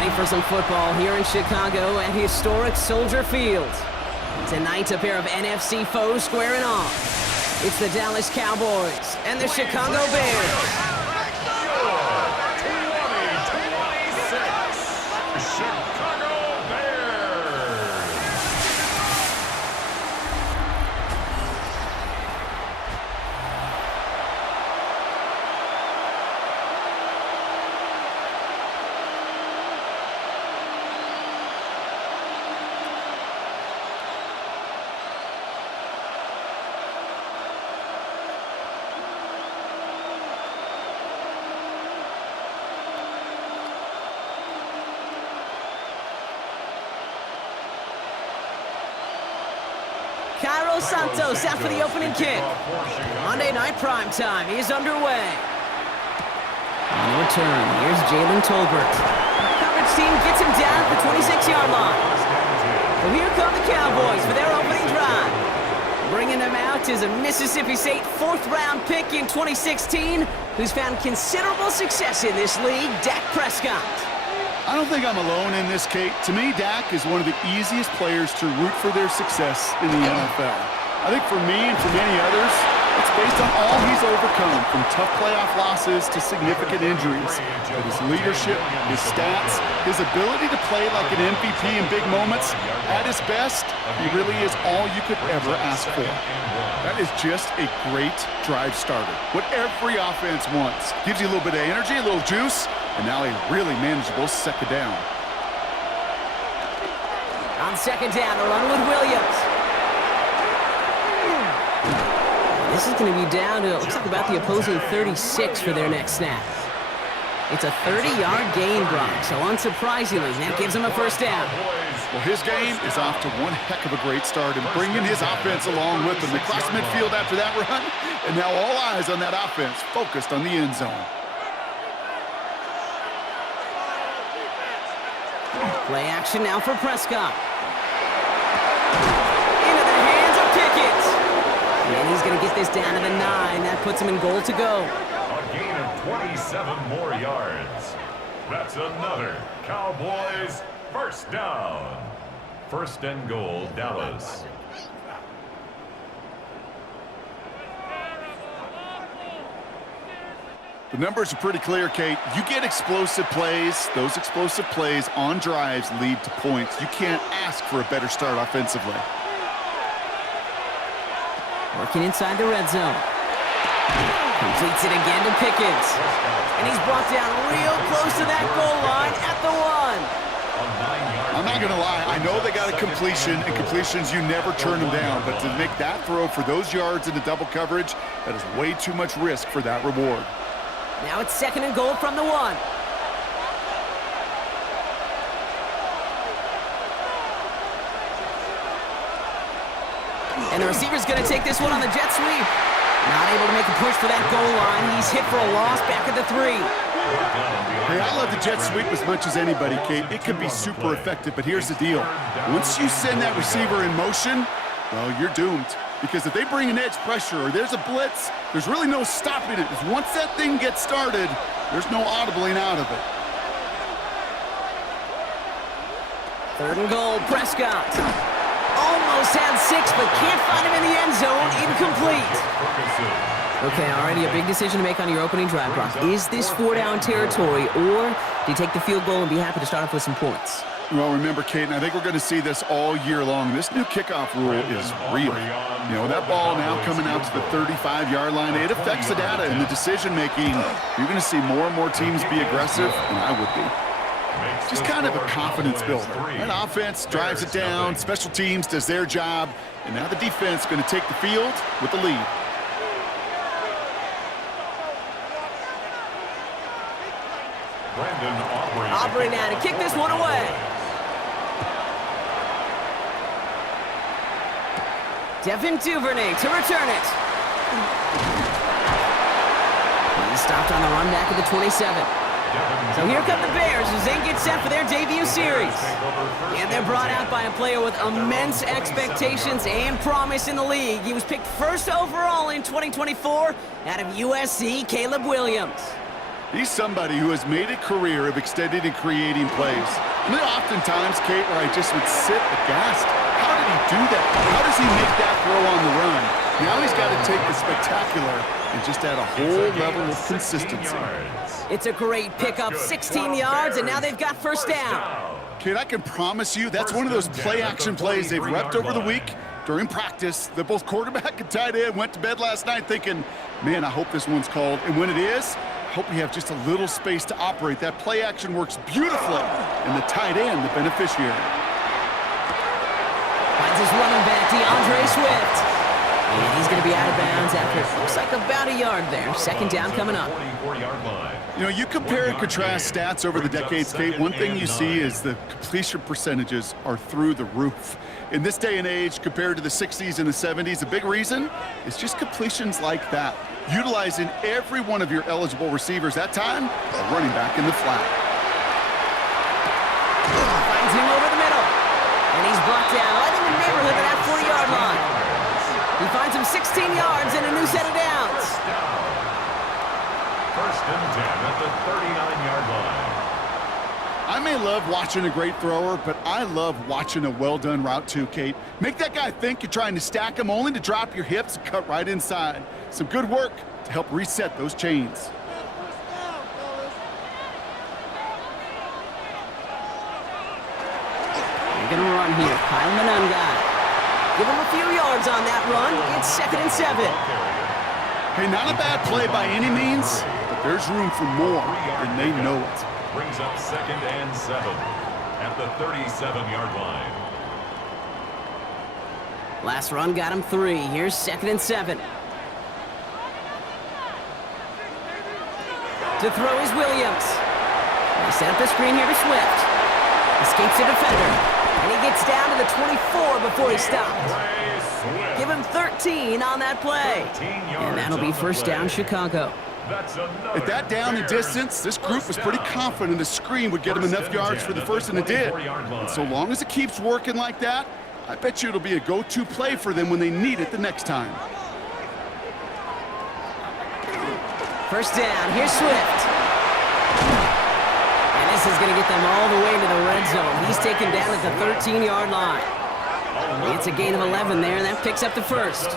ready for some football here in Chicago at historic Soldier Field. Tonight, a pair of NFC foes squaring off. It's the Dallas Cowboys and the Chicago Bears. Cairo Santos out for the opening kick. Monday night primetime is underway. On the return, here's Jalen Tolbert. Coverage team gets him down at the 26-yard line. So here come the Cowboys for their opening drive. Bringing them out is a Mississippi State fourth-round pick in 2016 who's found considerable success in this league, Dak Prescott. I don't think I'm alone in this, Kate. To me, Dak is one of the easiest players to root for their success in the NFL. I think for me and for many others, it's based on all he's overcome, from tough playoff losses to significant injuries. But his leadership, his stats, his ability to play like an MVP in big moments, at his best, he really is all you could ever ask for. That is just a great drive starter. What every offense wants. Gives you a little bit of energy, a little juice, and now a really manageable second down. On second down, a run with Williams. This is going to be down to, it looks like about the opposing 36 for their next snap. It's a 30-yard gain, Brock, so unsurprisingly, that gives them a first down. Well, his game is off to one heck of a great start and bringing his offense along with him. They cross midfield after that run, and now all eyes on that offense focused on the end zone. Play action now for Prescott. Into the hands of Pickett. And he's going to get this down to the 9. That puts him in goal to go. A gain of 27 more yards. That's another Cowboys first down. First and goal, Dallas. The numbers are pretty clear, Kate. You get explosive plays. Those explosive plays on drives lead to points. You can't ask for a better start offensively. Working inside the red zone. Completes it again to Pickens. And he's brought down real close to that goal line at the 1. I'm not going to lie. I know they got a completion, and completions, you never turn them down. But to make that throw for those yards into double coverage, that is way too much risk for that reward. Now it's second and goal from the 1. And the receiver's going to take this one on the jet sweep. Not able to make a push for that goal line. He's hit for a loss back at the 3. Hey, I love the jet sweep as much as anybody, Kate. It can be super effective, but here's the deal. Once you send that receiver in motion, well, you're doomed. Because if they bring an edge pressure or there's a blitz, there's really no stopping it. Because once that thing gets started, there's no audibling out of it. Third and goal, Prescott. Almost had 6, but can't find him in the end zone. Incomplete. Okay, already a big decision to make on your opening drive, Brock. Is this 4-down territory, or do you take the field goal and be happy to start off with some points? Well, remember, Kate, and I think we're going to see this all year long. This new kickoff rule is real. You know, that ball now coming out to the 35-yard line, it affects the data and the decision-making. You're going to see more and more teams be aggressive, and I would be. Just kind of a confidence builder. That offense drives it down, special teams does their job, and now the defense is going to take the field with the lead. Aubrey now to kick this one away. Devin Duvernay to return it. He's stopped on the run back at the 27. So here come the Bears as they get set for their debut series. And they're brought out by a player with immense expectations and promise in the league. He was picked first overall in 2024 out of USC, Caleb Williams. He's somebody who has made a career of extending and creating plays. And there are oftentimes, Kate, where I just would sit aghast. How did he do that? How does he make that throw on the run? Now he's got to take the spectacular and just add a whole level of consistency. It's a great pickup, 16 yards, and now they've got first down. Kate, I can promise you that's one of those play-action plays they've repped over the week during practice. That both quarterback and tight end went to bed last night thinking, man, I hope this one's called. And when it is, I hope we have just a little space to operate. That play action works beautifully, and the tight end, the beneficiary. Finds his running back, DeAndre Swift. And he's going to be out of bounds after it looks like about a yard there. Second down coming up. You know, you compare and contrast stats over the decades, Kate. One thing you see is the completion percentages are through the roof. In this day and age, compared to the 60s and the 70s, a big reason is just completions like that. Utilizing every one of your eligible receivers. That time, a running back in the flat. Finds him over the middle. And he's brought down right in the neighborhood of that 40-yard line. He finds him 16 yards and a new set of downs. First and 10 at the 39-yard line. I may love watching a great thrower, but I love watching a well-done route too, Kate. Make that guy think you're trying to stack him only to drop your hips and cut right inside. Some good work to help reset those chains. They're going to run here. Kyle Manunga. Give him a few yards on that run. It's 2nd and 7. Hey, not a bad play by any means, but there's room for more, and they know it. Brings up 2nd and 7 at the 37-yard line. Last run got him 3. Here's 2nd and 7. To throw is Williams. They set up the screen here to Swift. Escapes the defender. And he gets down to the 24 before he stopped. Give him 13 on that play. And that'll be first down, Chicago. At that down and distance, this group was pretty confident the screen would get him enough yards for the first, and it did. And so long as it keeps working like that, I bet you it'll be a go-to play for them when they need it the next time. First down, here's Swift. And this is going to get them all the way into the red zone. He's taken down at the 13-yard line. It's a gain of 11 there, and that picks up the first.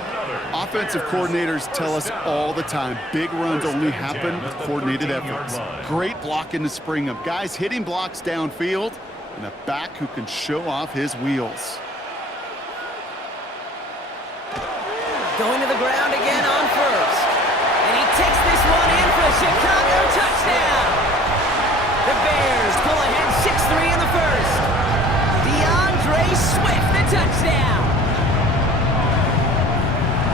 Offensive coordinators tell us all the time, big runs only happen with coordinated efforts. Great block in the spring of guys hitting blocks downfield, and a back who can show off his wheels. Going to the ground again on first. And he takes this one in for a Chicago touchdown. The Bears pull ahead 6-3 in the first. DeAndre Swift, the touchdown.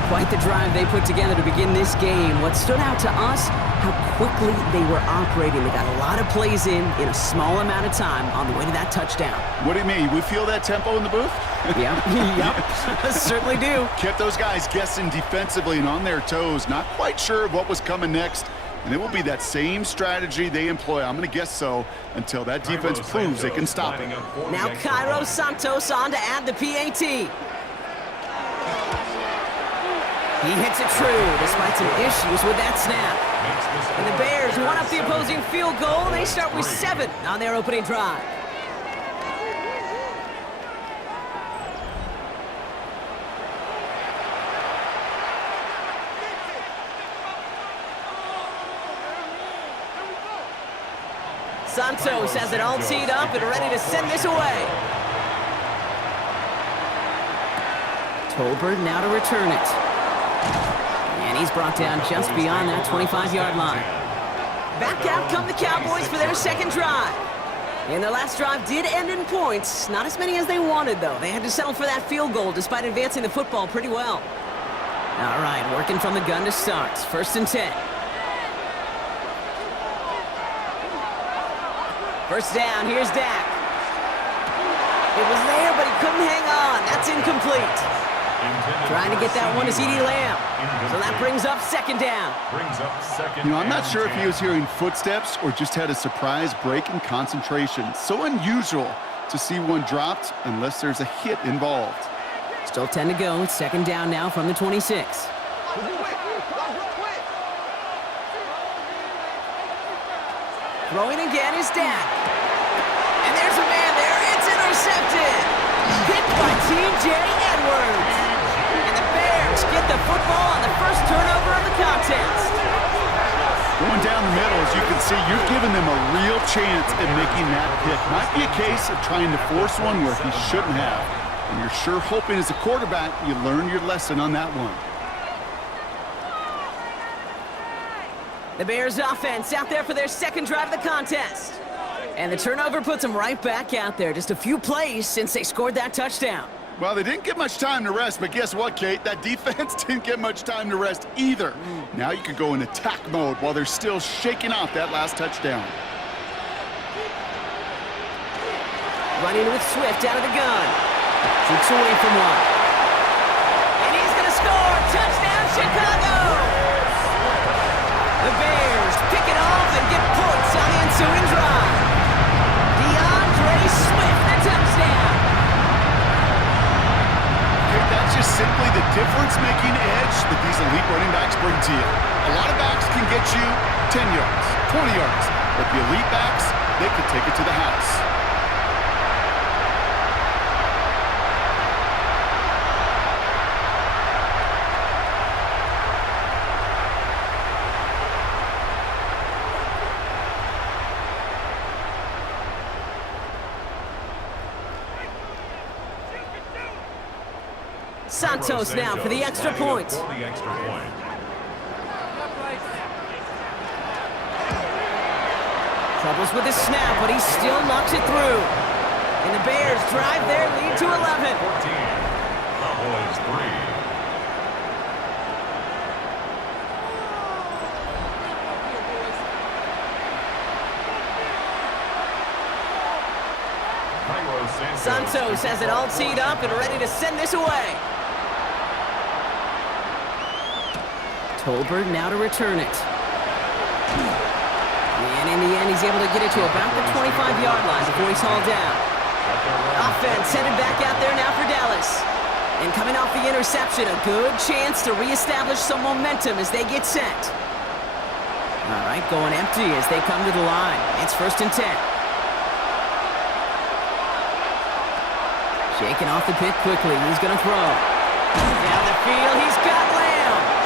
Quite the drive they put together to begin this game. What stood out to us, how quickly they were operating. They got a lot of plays in a small amount of time on the way to that touchdown. What do you mean? We feel that tempo in the booth? Yep, certainly do. Kept those guys guessing defensively and on their toes, not quite sure of what was coming next. And it will be that same strategy they employ, I'm going to guess so, until that defense proves they can stop it. Now Cairo Santos on to add the PAT. He hits it true, despite some issues with that snap. And the Bears won up the opposing field goal, and they start with 7 on their opening drive. Santos has it all teed up and ready to send this away. Tolbert now to return it. And he's brought down just beyond that 25-yard line. Back out come the Cowboys for their second drive. And their last drive did end in points. Not as many as they wanted, though. They had to settle for that field goal despite advancing the football pretty well. All right, working from the gun to start. 1st and 10. First down, here's Dak. It was there, but he couldn't hang on. That's incomplete. Trying to get that one to CeeDee Lamb. So that brings up 2nd down. You know, I'm not sure if he was hearing footsteps or just had a surprise break in concentration. So unusual to see one dropped unless there's a hit involved. Still 10 to go. It's 2nd down now from the 26. Throwing again is Dak. And there's a man there. It's intercepted. Picked by T.J. Edwards. And the Bears get the football on the first turnover of the contest. Going down the middle, as you can see, you're giving them a real chance at making that pick. Might be a case of trying to force one where he shouldn't have. And you're sure hoping as a quarterback you learn your lesson on that one. The Bears offense out there for their second drive of the contest. And the turnover puts them right back out there. Just a few plays since they scored that touchdown. Well, they didn't get much time to rest, but guess what, Kate? That defense didn't get much time to rest either. Now you can go in attack mode while they're still shaking off that last touchdown. Running with Swift out of the gun. Shoots away from one. And he's going to score! Touchdown, Chicago! The Bears pick it off and get points on the ensuing drive. DeAndre Swift, the touchdown. That's just simply the difference-making edge that these elite running backs bring to you. A lot of backs can get you 10 yards, 20 yards, but the elite backs, they can take it to the house. Santos now for the extra point. Troubles with his snap, but he still knocks it through. And the Bears drive their lead to 11. 14. Cowboys 3. Santos has it all teed up and ready to send this away. Tolbert now to return it. And in the end, he's able to get it to about the 25-yard line before he's hauled down. Offense headed back out there now for Dallas. And coming off the interception, a good chance to reestablish some momentum as they get set. All right, going empty as they come to the line. It's 1st and 10. Shaking off the pick quickly. He's going to throw. Down the field, he's got Lamb.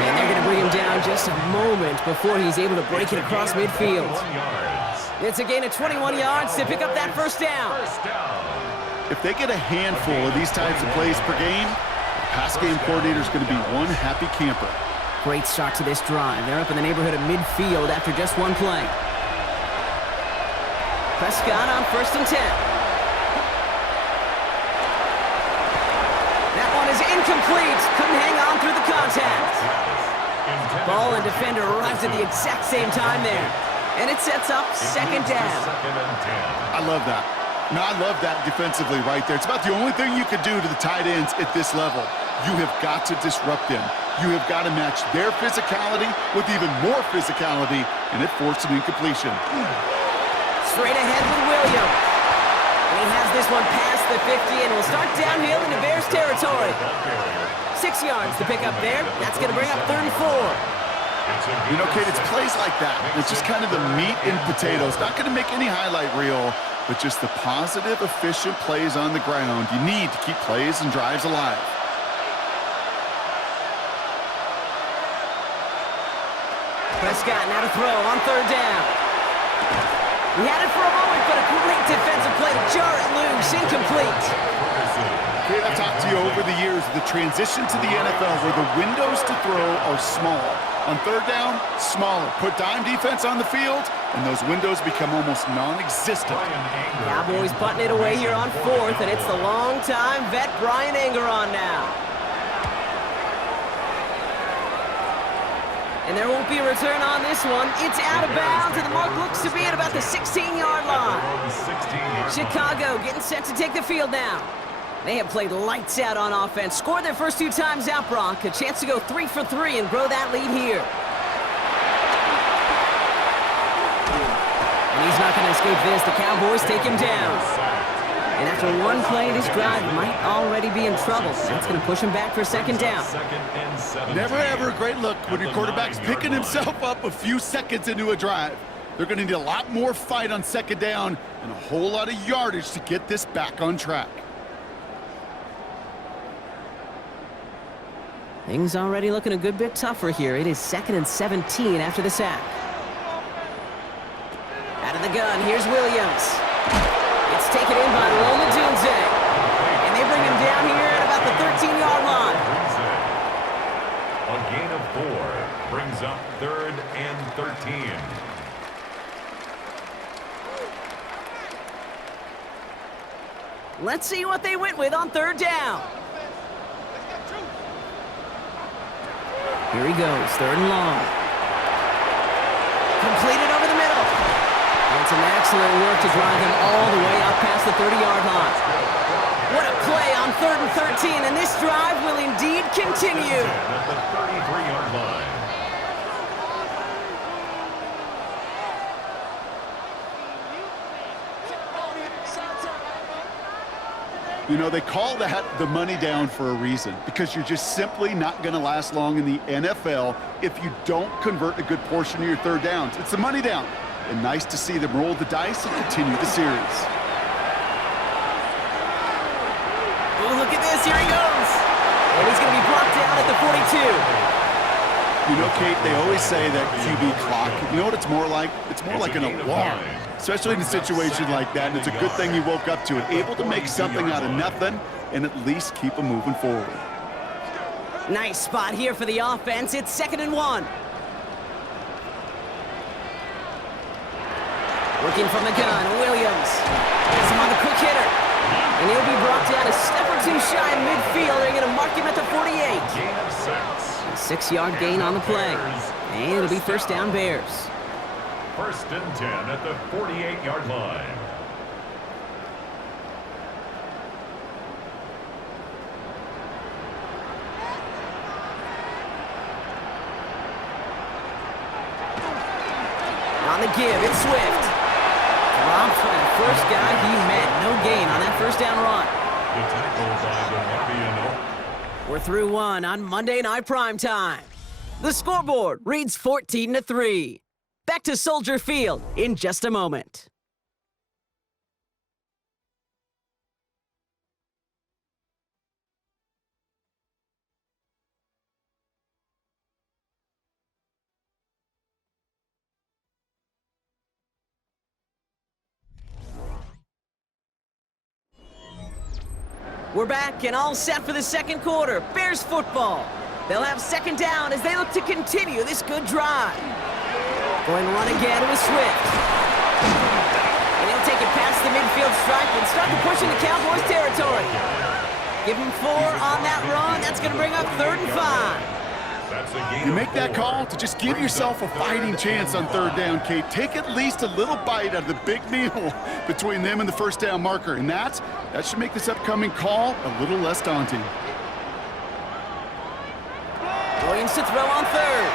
And they're going to bring him down just a moment before he's able to break it across midfield. It's a gain of 21 yards to pick up that first down. If they get a handful of these types of plays per game, the pass game coordinator is going to be one happy camper. Great start to this drive. They're up in the neighborhood of midfield after just one play. Prescott on 1st and 10. Is incomplete. Couldn't hang on through the contact. Ball and defender arrives at the exact same time there. And it sets up 2nd down. I love that. Now, I love that defensively right there. It's about the only thing you could do to the tight ends at this level. You have got to disrupt them. You have got to match their physicality with even more physicality, and it forced an incompletion. Straight ahead with Williams. And he has this one past the 50 and will start downhill into Bears territory. 6 yards to pick up there. That's going to bring up 3rd and 4. You know, Kate, it's plays like that. It's just kind of the meat and potatoes. Not going to make any highlight reel, but just the positive, efficient plays on the ground. You need to keep plays and drives alive. Prescott now to throw on 3rd down. He had it for a moment, but a great defensive play to jar it loose. Incomplete. Okay, I've talked to you over the years of the transition to the NFL where the windows to throw are small. On 3rd down, smaller. Put dime defense on the field, and those windows become almost non-existent. Cowboys butting it away here on 4th, and it's the long-time vet Brian Engeron now. And there won't be a return on this one. It's out of bounds, and the mark looks to be at about the 16-yard line. Chicago getting set to take the field now. They have played lights out on offense. Scored their first 2 times out, Brock. A chance to go 3 for 3 and grow that lead here. And he's not going to escape this. The Cowboys take him down. And after one play, this drive might already be in trouble. That's going to push him back for 2nd down. Never ever a great look when your quarterback's picking himself up a few seconds into a drive. They're going to need a lot more fight on second down and a whole lot of yardage to get this back on track. Things already looking a good bit tougher here. It is 2nd and 17 after the sack. Out of the gun, here's Williams. It's taken in by Roma Dunze. And they bring him down here at about the 13-yard line. A gain of 4 brings up 3rd and 13. Let's see what they went with on 3rd down. Here he goes, 3rd and long. Completed over the middle. And some excellent work to drive him all the way up past the 30-yard line. What a play on 3rd and 13, and this drive will indeed continue. At the 33-yard line. You know, they call that the money down for a reason, because you're just simply not going to last long in the NFL if you don't convert a good portion of your 3rd downs. It's the money down. And nice to see them roll the dice and continue the series. Oh, look at this. Here he goes. And he's going to be brought down at the 42. You know, Kate, they always say that QB clock, you know what it's more like? It's more like an alarm, especially in a situation like that. And it's a good thing you woke up to it, able to make something out of nothing and at least keep them moving forward. Nice spot here for the offense. It's 2nd and 1. Working from the gun, Williams. Gets him on the quick hitter. And he'll be brought down a step or two shy in midfield. They're going to mark him at the 48. Gain of 6. A 6-yard gain on the play. And it'll be 1st down Bears. 1st and 10 at the 48-yard line. On the give, it's Swift. Dropped for the first guy he met. No gain on that 1st down run. The tackle by the Marbiano. We're through 1 on Monday Night Primetime. The scoreboard reads 14-3. Back to Soldier Field in just a moment. We're back and all set for the 2nd quarter. Bears football. They'll have 2nd down as they look to continue this good drive. Going to run again with Swift. And he'll take it past the midfield stripe and start to push into Cowboys territory. Give him 4 on that run. That's going to bring up 3rd and 5. You make that call to just give yourself a fighting chance on 3rd down, Kate. Take at least a little bite out of the big meal between them and the 1st down marker. And that should make this upcoming call a little less daunting. Williams to throw on 3rd.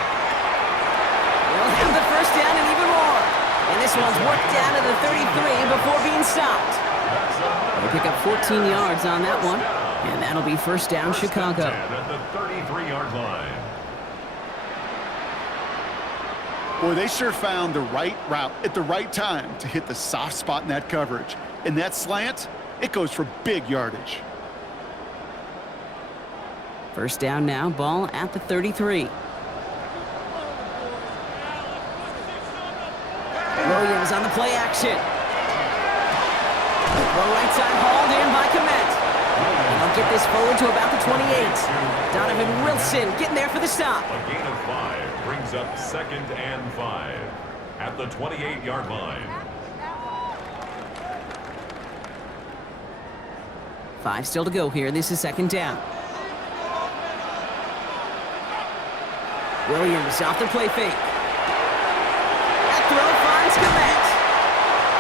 They'll have the 1st down and even more. And this one's worked down to the 33 before being stopped. They'll pick up 14 yards on that one. And that'll be 1st down Chicago. At the 33-yard line. Boy, they sure found the right route at the right time to hit the soft spot in that coverage. And that slant, it goes for big yardage. 1st down now, ball at the 33. Williams on the play action. Throw right side hauled in by Komet. And they'll get this forward to about the 28. Donovan Wilson getting there for the stop. A gain of 5 brings up 2nd and 5 at the 28-yard line. 5 still to go here. This is 2nd down. Williams off the play fake. That throw finds Komet.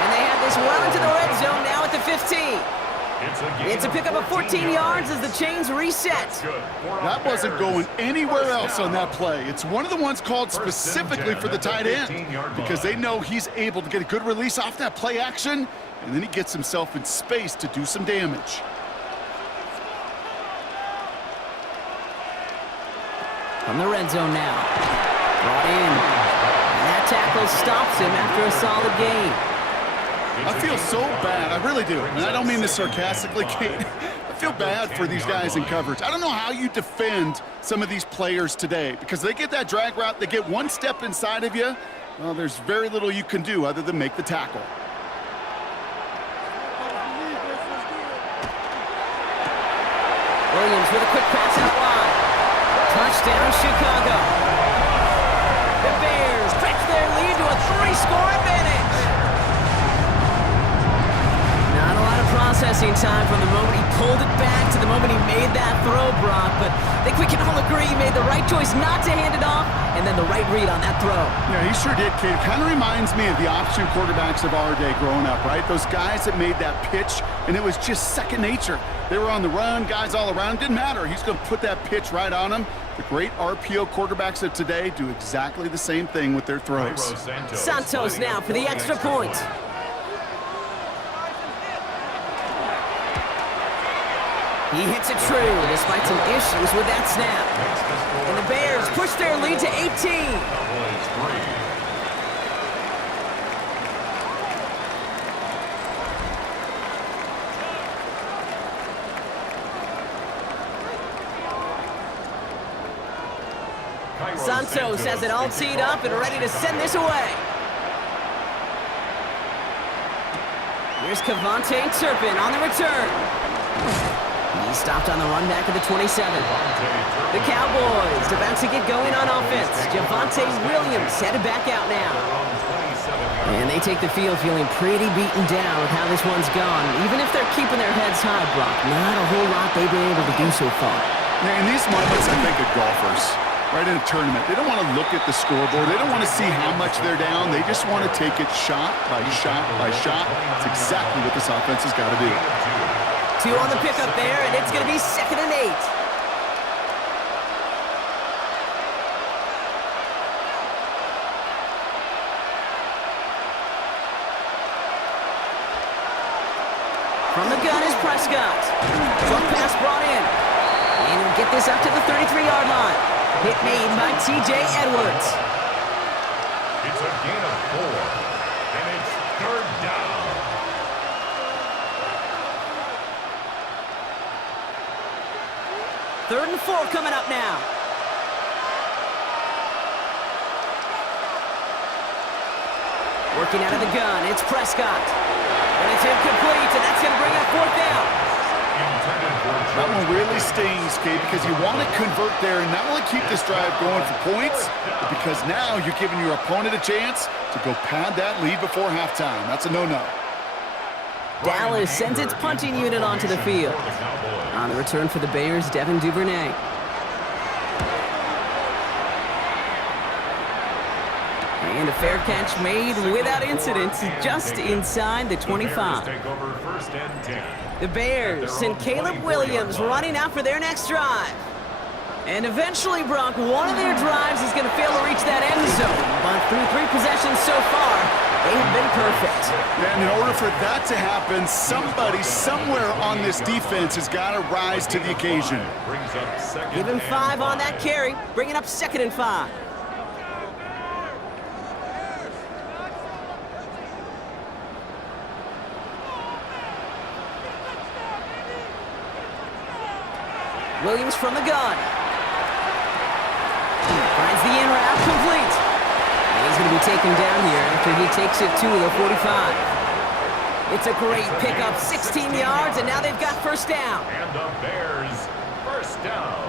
And they have this well into the red zone now at the 15. It's a pickup of 14 yards as the chains reset. That wasn't going anywhere else on that play. It's one of the ones called specifically for the tight end because they know he's able to get a good release off that play action, and then he gets himself in space to do some damage. From the red zone now. Brought in. And that tackle stops him after a solid gain. I feel so bad. I really do. And I don't mean this sarcastically, Kate. I feel bad for these guys in coverage. I don't know how you defend some of these players today because they get that drag route, they get one step inside of you. Well, there's very little you can do other than make the tackle. Williams with a quick pass out wide. Touchdown, Chicago. The Bears stretch their lead to a 3-score advantage. Not a lot of processing time from the moment he pulled it back to the moment he made that throw, Brock, but I think we can all agree he made the right choice not to hand it off and then the right read on that throw. Yeah, he sure did, kid. It kind of reminds me of the option quarterbacks of our day growing up, right? Those guys that made that pitch, and it was just second nature. They were on the run, guys all around. Didn't matter. He's going to put that pitch right on him. The great RPO quarterbacks of today do exactly the same thing with their throws. Santos now for the extra point. He hits it true despite some issues with that snap. And the Bears push their lead to 18. Santos has it all teed up and ready to send this away. Here's Cavante Turpin on the return. He's stopped on the run back of the 27. The Cowboys about to get going on offense. Javonte Williams headed back out now. And they take the field feeling pretty beaten down with how this one's gone. Even if they're keeping their heads high, Brock, not a whole lot they've been able to do so far. Yeah, in these moments, I think of golfers. Right in a tournament, they don't want to look at the scoreboard. They don't want to see how much they're down. They just want to take it shot by shot by shot. It's exactly what this offense has got to do. 2 on the pickup there, and it's going to be 2nd and 8. From the gun is Prescott. Short pass brought in. And he'll get this up to the 33-yard line. Hit made by T.J. Edwards. It's a gain of 4, and it's 3rd down. Third and 4 coming up now. Working out of the gun, it's Prescott. And it's incomplete, and that's going to bring up 4th down. That one really stings, Kate, because you want to convert there and not only keep this drive going for points, but because now you're giving your opponent a chance to go pad that lead before halftime. That's a no-no. Dallas sends its punting unit onto the field. On the return for the Bears, Devin Duvernay. And a fair catch made without incident, just inside the 25. The Bears and Caleb Williams running out for their next drive. And eventually, Brock, one of their drives is going to fail to reach that end zone. But through 3 possessions so far, they have been perfect. And in order for that to happen, somebody somewhere on this defense has got to rise to the occasion. Give him 5 on that carry, bringing up 2nd and 5. Williams from the gun. Finds the in route complete. And he's going to be taken down here after he takes it to the 45. It's a great pickup, 16 yards, and now they've got 1st down. And the Bears, 1st down.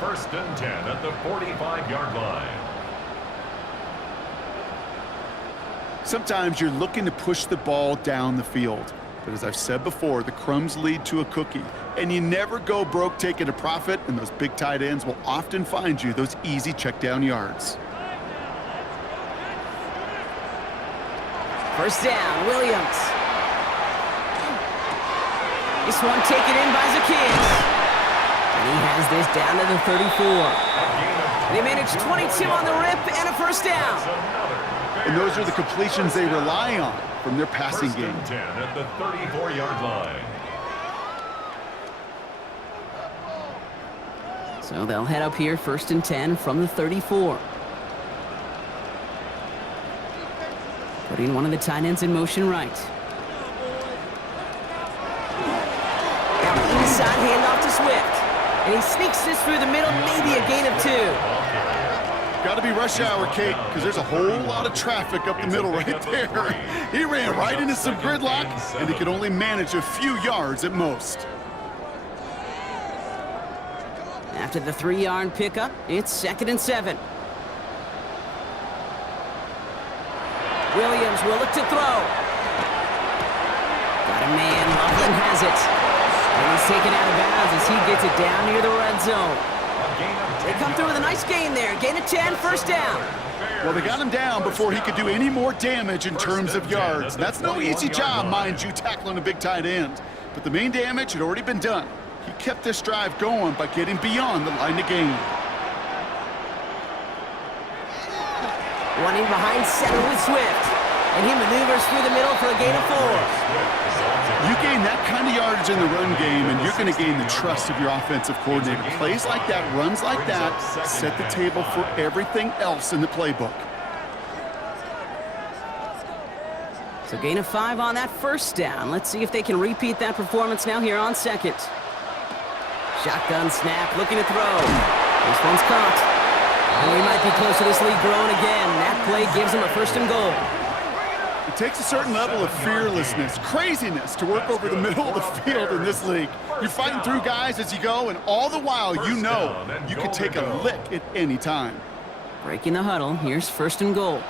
1st and 10 at the 45-yard line. Sometimes you're looking to push the ball down the field. But as I've said before, the crumbs lead to a cookie. And you never go broke taking a profit, and those big tight ends will often find you those easy check down yards. 1st down, Williams. This one taken in by Zacchaeus. And he has this down to the 34. They managed 22 on the rip and a 1st down. And those are the completions they rely on from their passing game. 1st and 10 at the 34-yard line. So they'll head up here, 1st and 10 from the 34. Putting one of the tight ends in motion right. Now inside handoff to Swift. And he sneaks this through the middle, maybe a gain of 2. Got to be rush hour, Kate, because there's a whole lot of traffic up the middle right there. He ran right into some gridlock, and he could only manage a few yards at most. After the 3-yard pickup, it's 2nd and 7. Williams will look to throw. Got a man, Loveland has it. And he's taken out of bounds as he gets it down near the red zone. They come through with a nice gain there. Gain of 10, first down. Well, they got him down before he could do any more damage in terms of yards. That's no easy job, mind you, tackling a big tight end. But the main damage had already been done. He kept this drive going by getting beyond the line of gain. Running behind center with Swift. And he maneuvers through the middle for a gain of 4. You gain that kind of yardage in the run game, and you're going to gain the trust of your offensive coordinator. Plays like that, runs like that, set the table for everything else in the playbook. So gain of 5 on that first down. Let's see if they can repeat that performance now here on 2nd. Shotgun snap, looking to throw. This one's caught. And we might be close to this lead growing again. That play gives him a 1st and goal. It takes a certain level of fearlessness, craziness to work over the middle of the field in this league. You're fighting through guys as you go, and all the while you know you can take a lick at any time. Breaking the huddle, here's 1st and goal.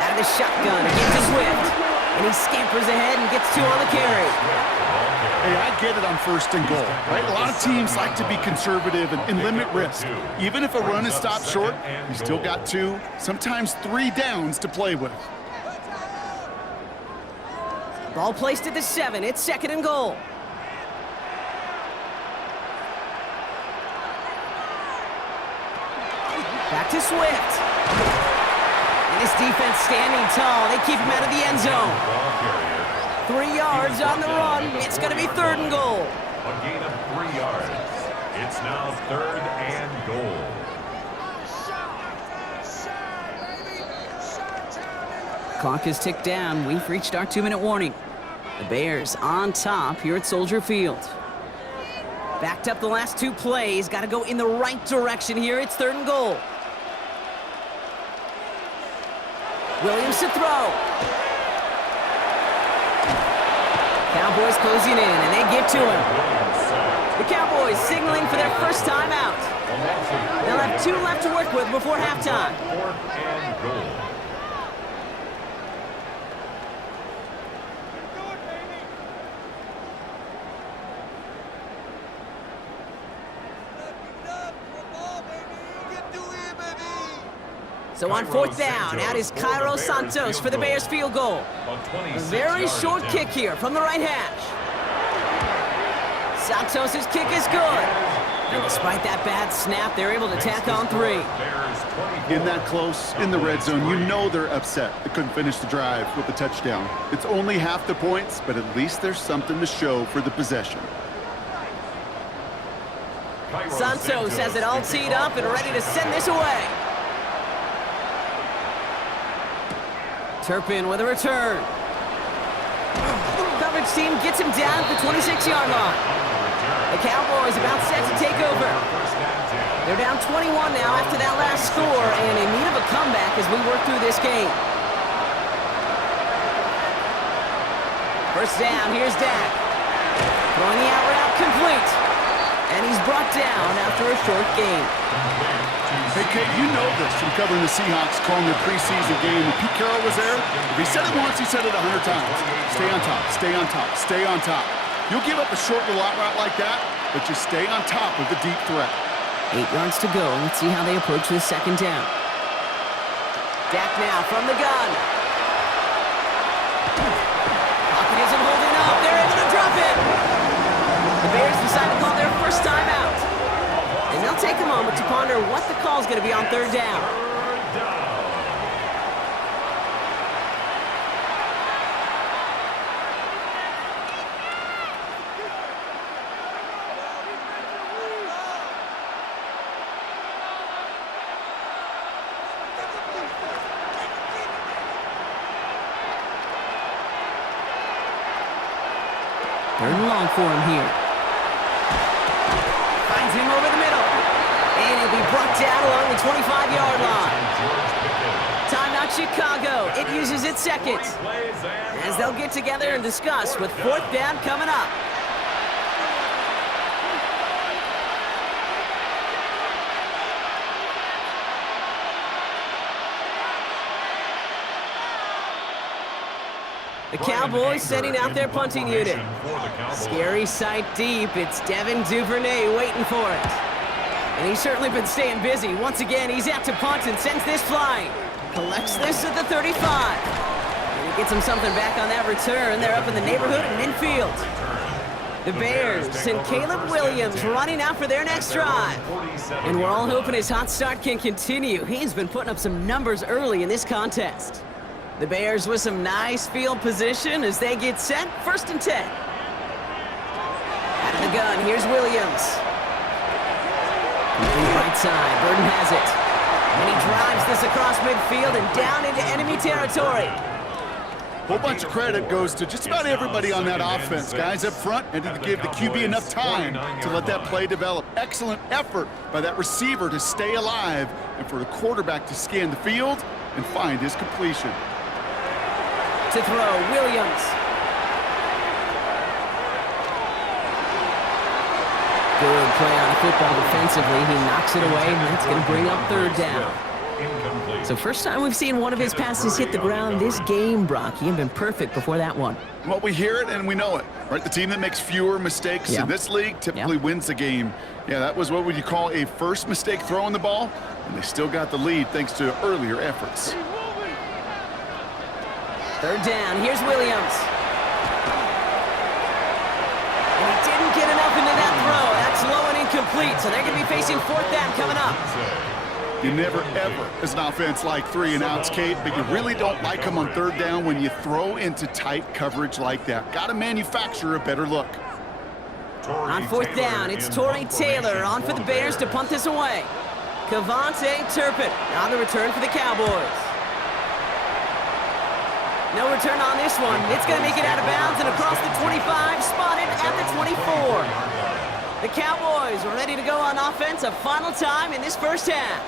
Out of the shotgun, again to Swift. And he scampers ahead and gets 2 on the carry. Hey, I get it on 1st and goal, right? A lot of teams like to be conservative and limit risk. Even if a run is stopped short, you still got 2, sometimes 3 downs to play with. Ball placed at the 7. It's 2nd and goal. Back to Swift. And his defense standing tall. They keep him out of the end zone. 3 yards on the run. It's going to be 3rd and goal. A gain of 3 yards. It's now 3rd and goal. Clock is ticked down. We've reached our 2-minute warning. The Bears on top here at Soldier Field. Backed up the last 2 plays. Got to go in the right direction here. It's 3rd and goal. Williams to throw. Cowboys closing in, and they give to him. The Cowboys signaling for their first time out. They'll have 2 left to work with before halftime. 4th and goal. So on 4th down, out is Cairo Santos for the Bears field goal. A very short kick here from the right hash. Santos' kick is good. And despite that bad snap, they're able to tack on 3. In that close, in the red zone, you know they're upset they couldn't finish the drive with the touchdown. It's only half the points, but at least there's something to show for the possession. Santos has it all teed up and ready to send this away. Turpin with a return. Coverage team gets him down at the 26-yard line. The Cowboys about set to take over. They're down 21 now after that last score and in need of a comeback as we work through this game. First down, here's Dak. Throwing the out route complete. And he's brought down after a short gain. Hey, Kate, you know this from covering the Seahawks, calling their preseason game. When Pete Carroll was there, if he said it once, he said it 100 times. Stay on top, stay on top, stay on top. You'll give up a short route like that, but you stay on top of the deep threat. 8 yards to go. Let's see how they approach this 2nd down. Dak now from the gun. Pocket isn't holding up. They're able to drop it. The Bears decide to call their first time out. And they'll take a moment to ponder what the call is going to be on 3rd down. Third and long for him here. Finds him over the middle. And he'll be brought down along the 25-yard line. Timeout Chicago. It uses its second. As they'll get together and discuss with fourth down coming up. The Cowboys sending out their punting unit. Scary sight deep. It's Devin Duvernay waiting for it. And he's certainly been staying busy. Once again, he's out to punt and sends this flying. Collects this at the 35. And he gets him something back on that return. They're up in the neighborhood at midfield. The Bears and Caleb Williams running out for their next drive. And we're all hoping his hot start can continue. He's been putting up some numbers early in this contest. The Bears with some nice field position as they get set. 1st and 10. Out of the gun, here's Williams. Complete right side, Burden has it. And he drives this across midfield and down into enemy territory. Whole bunch of credit goes to just about everybody on that offense. Guys up front and to give the QB enough time to let that play develop. Excellent effort by that receiver to stay alive and for the quarterback to scan the field and find his completion. To throw, Williams. Good play on the football defensively. He knocks it away, and that's going to bring up 3rd down. So first time we've seen one of his passes hit the ground this game, Brock. He had been perfect before that one. Well, we hear it and we know it, right? The team that makes fewer mistakes in this league typically wins the game. Yeah, that was what would you call a first mistake throwing the ball, and they still got the lead thanks to earlier efforts. 3rd down, here's Williams. And he didn't get enough into that throw. That's low and incomplete, so they're going to be facing 4th down coming up. You never, ever, as an offense, like 3 and outs, Kate, but you really don't like them on 3rd down when you throw into tight coverage like that. Got to manufacture a better look. On 4th down, it's Torrey Taylor on for the Bears to punt this away. Cavante Turpin on the return for the Cowboys. No return on this one. It's going to make it out of bounds and across the 25, spotted at the 24. The Cowboys are ready to go on offense a final time in this first half.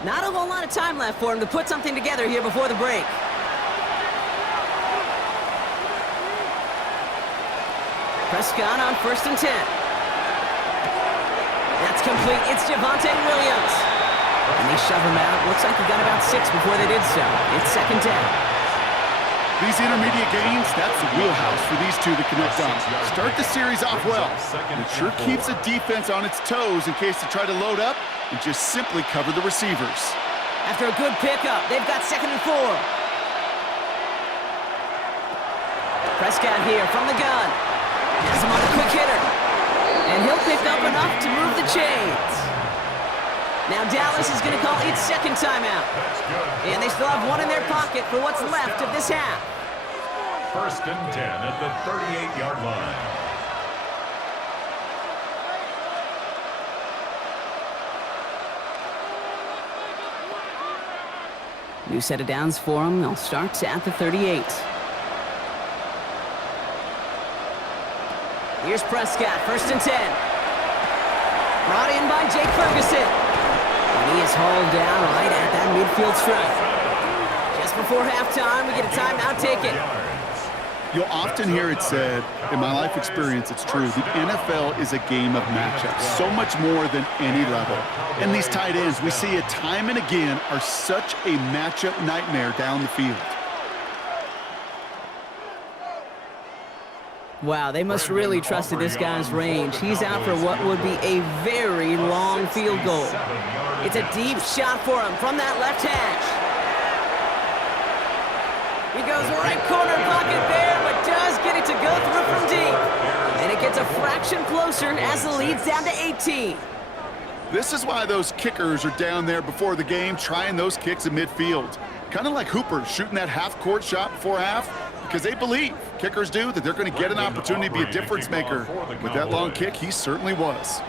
Not a whole lot of time left for him to put something together here before the break. Prescott on 1st and 10. That's complete. It's Javonte Williams. And they shove him out. Looks like he got about 6 before they did so. It's 2nd down. These intermediate gains, that's the wheelhouse for these two to connect on. Start the series off well. And it sure keeps the defense on its toes in case they try to load up and just simply cover the receivers. After a good pickup, they've got 2nd and 4. Prescott here from the gun. Has him on a quick hitter. And he'll pick up enough to move the chains. Now Dallas is going to call its 2nd timeout. And they still have 1 in their pocket for what's left of this half. 1st and 10 at the 38-yard line. New set of downs for them. They'll start at the 38. Here's Prescott, 1st and 10. Brought in by Jake Ferguson. And he is hauled down right at that midfield stripe. Just before halftime, we get a timeout taken. You'll often hear it said, in my life experience, it's true, the NFL is a game of matchups, so much more than any level. And these tight ends, we see it time and again, are such a matchup nightmare down the field. Wow, they must really trusted this guy's range. He's out for what would be a very long field goal. It's a deep shot for him from that left hash. He goes right corner pocket there, but does get it to go through from deep. And it gets a fraction closer as the lead's down to 18. This is why those kickers are down there before the game trying those kicks in midfield. Kind of like Hooper shooting that half-court shot before half, because they believe, kickers do, that they're going to get an opportunity to be a difference maker. With that long kick, he certainly was.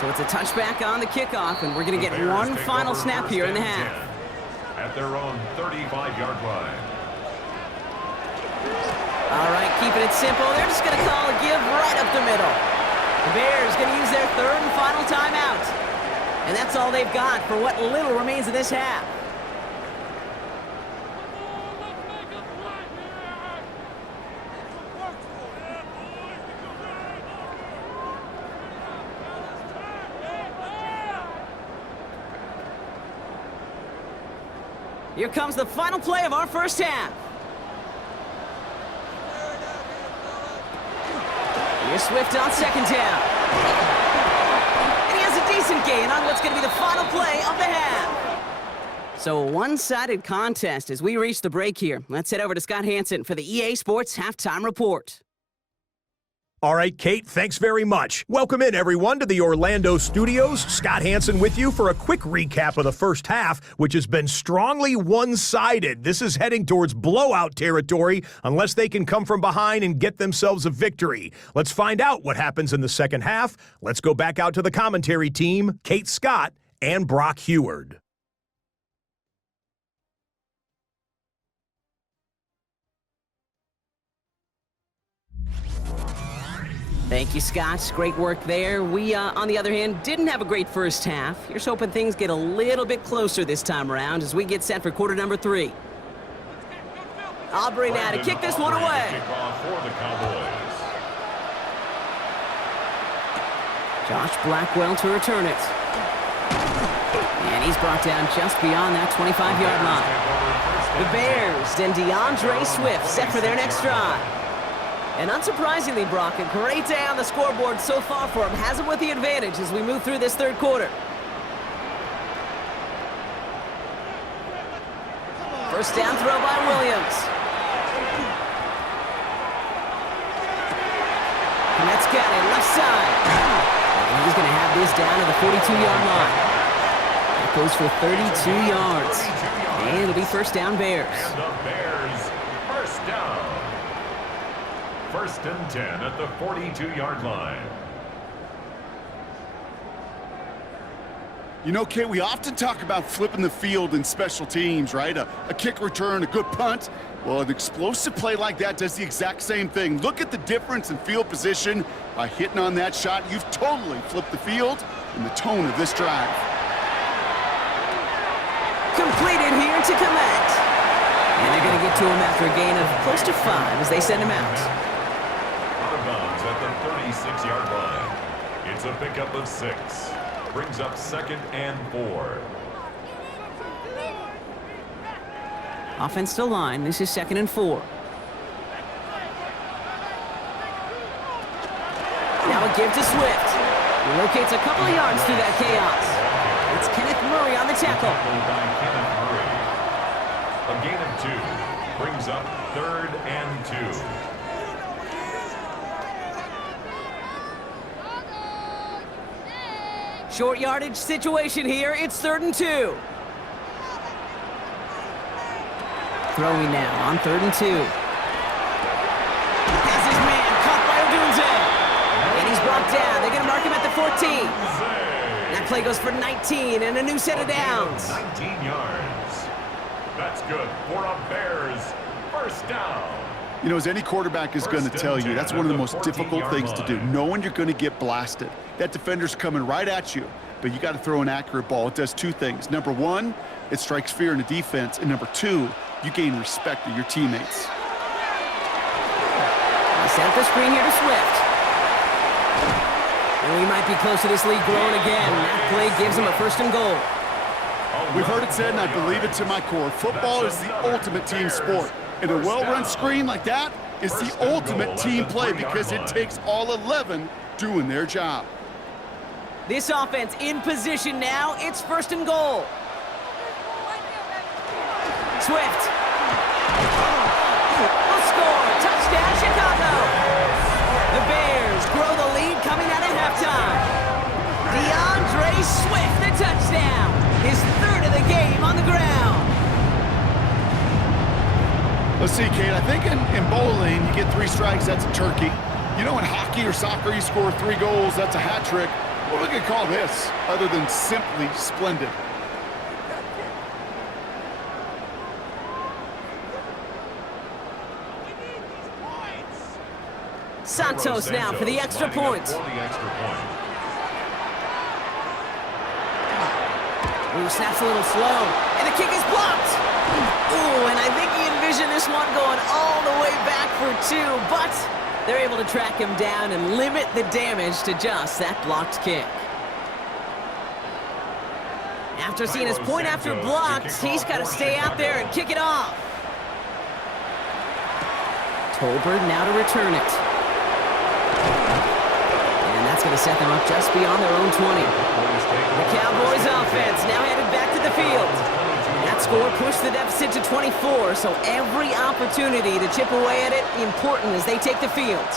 So it's a touchback on the kickoff, and we're going to get one final snap here in the half. At their own 35-yard line. All right, keeping it simple. They're just going to call a give right up the middle. The Bears going to use their third and final timeout. And that's all they've got for what little remains of this half. Here comes the final play of our first half. Here's Swift on second down. And he has a decent gain on what's going to be the final play of the half. So a one-sided contest as we reach the break here. Let's head over to Scott Hansen for the EA Sports Halftime Report. All right, Kate, thanks very much. Welcome in, everyone, to the Orlando studios. Scott Hansen with you for a quick recap of the first half, which has been strongly one-sided. This is heading towards blowout territory unless they can come from behind and get themselves a victory. Let's find out what happens in the second half. Let's go back out to the commentary team, Kate Scott and Brock Heward. Thank you, Scott. Great work there. We, on the other hand, didn't have a great first half. Here's hoping things get a little bit closer this time around as we get set for quarter number 3. Aubrey now to kick this one away. For the Cowboys. Josh Blackwell to return it. And he's brought down just beyond that 25-yard line. The Bears and DeAndre Swift set for their next drive. And unsurprisingly, Brock, a great day on the scoreboard so far for him. Has him with the advantage as we move through this third quarter. First down throw by Williams. And that's got it, left side. And he's going to have this down to the 42-yard line. That goes for 32 yards. And it'll be first down Bears. And the Bears, first down. First and 10 at the 42-yard line. You know, Kate, we often talk about flipping the field in special teams, right? A kick return, a good punt. Well, an explosive play like that does the exact same thing. Look at the difference in field position. By hitting on that shot, you've totally flipped the field and the tone of this drive. Completed here to Komet. And they're going to get to him after a gain of close to 5 as they send him out. At the 36-yard line. It's a pickup of 6. Brings up second and 4. Offense to line. This is second and 4. Now a give to Swift. He locates a couple of yards through that chaos. It's Kenneth Murray on the tackle. By Kenneth Murray. A gain of 2. Brings up third and 2. Short yardage situation here. It's third and 2. Throwing now on third and 2. Has his man caught by Odunze. And he's brought down. They're going to mark him at the 14. That play goes for 19 and a new set of downs. 19 yards. That's good for a Bears first down. You know, as any quarterback is going to tell you, that's one of the most difficult things to do, knowing you're going to get blasted. That defender's coming right at you, but you got to throw an accurate ball. It does 2 things. Number 1, it strikes fear in the defense, and number 2, you gain respect of your teammates. They set up the screen here to Swift. And we might be close to this lead growing again. That play gives them a first and goal. We've heard it said, and I believe it to my core, football is the ultimate team sport. And a well-run screen like that is the ultimate team play because it takes all 11 doing their job. This offense in position now. It's first and goal. Swift. Will score. Touchdown, Chicago. The Bears grow the lead coming out of halftime. DeAndre Swift, the touchdown. His third of the game on the ground. Let's see, Kate, I think in bowling, you get 3 strikes, that's a turkey. You know, in hockey or soccer, you score 3 goals, that's a hat trick. What we could call this, other than simply splendid? Santos now for the extra point. Ooh, snaps a little slow, and the kick is blocked. Ooh, and I think he envisioned this one going all the way back for two, but they're able to track him down and limit the damage to just that blocked kick. After seeing his point after blocked, he's got to stay out there and kick it off. Tolbert now to return it. And that's going to set them up just beyond their own 20. The Cowboys offense now headed back to the field. That score pushed the deficit to 24, so every opportunity to chip away at it important as they take the field.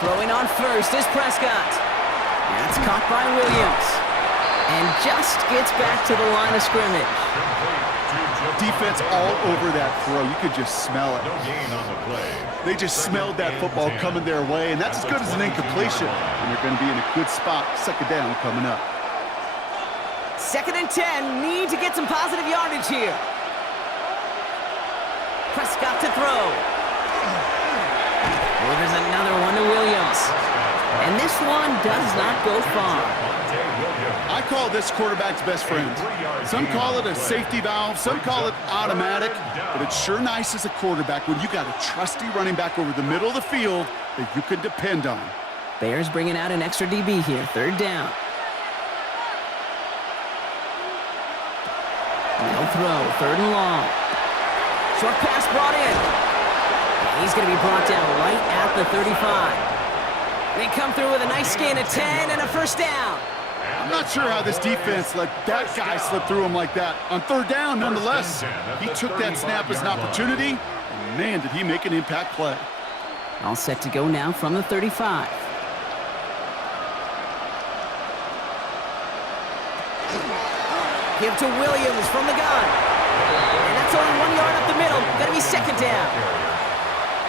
Throwing on first is Prescott. That's caught by Williams. And just gets back to the line of scrimmage. Defense all over that throw. You could just smell it. No gain on the play. They just smelled that football coming their way, and that's as good as an incompletion. And they're going to be in a good spot. Second down coming up. 2nd and 10. Need to get some positive yardage here. Prescott to throw. Well, there's another one to Williams. And this one does not go far. I call this quarterback's best friend. Some call it a safety valve, some call it automatic, but it's sure nice as a quarterback when you got a trusty running back over the middle of the field that you can depend on. Bears bringing out an extra DB here, 3rd down. No throw, 3rd and long. Short pass brought in. And he's going to be brought down right at the 35. They come through with a nice gain of 10 and a 1st down. I'm not sure how this defense let that guy slip through him like that. On 3rd down, nonetheless, he took that snap as an opportunity, and man, did he make an impact play. All set to go now from the 35. Give to Williams from the gun. And that's only 1 yard up the middle. Gonna be 2nd down.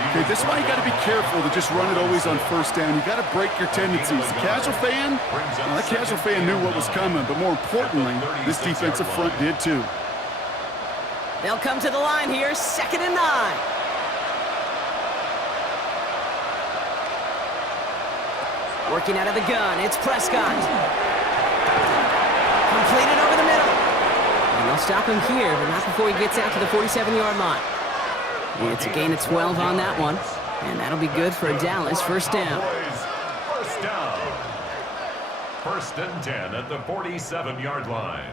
Okay, this is why you got to be careful to just run it always on 1st down. You got to break your tendencies. The casual fan, well, that casual fan knew what was coming, but more importantly, this defensive front did too. They'll come to the line here, 2nd and 9. Working out of the gun, it's Prescott. Completed over the middle. And they'll stop him here, but not before he gets out to the 47-yard line. It's a gain of 12 on that one, and that'll be good for a Dallas 1st down. 1st down. 1st and 10 at the 47-yard line.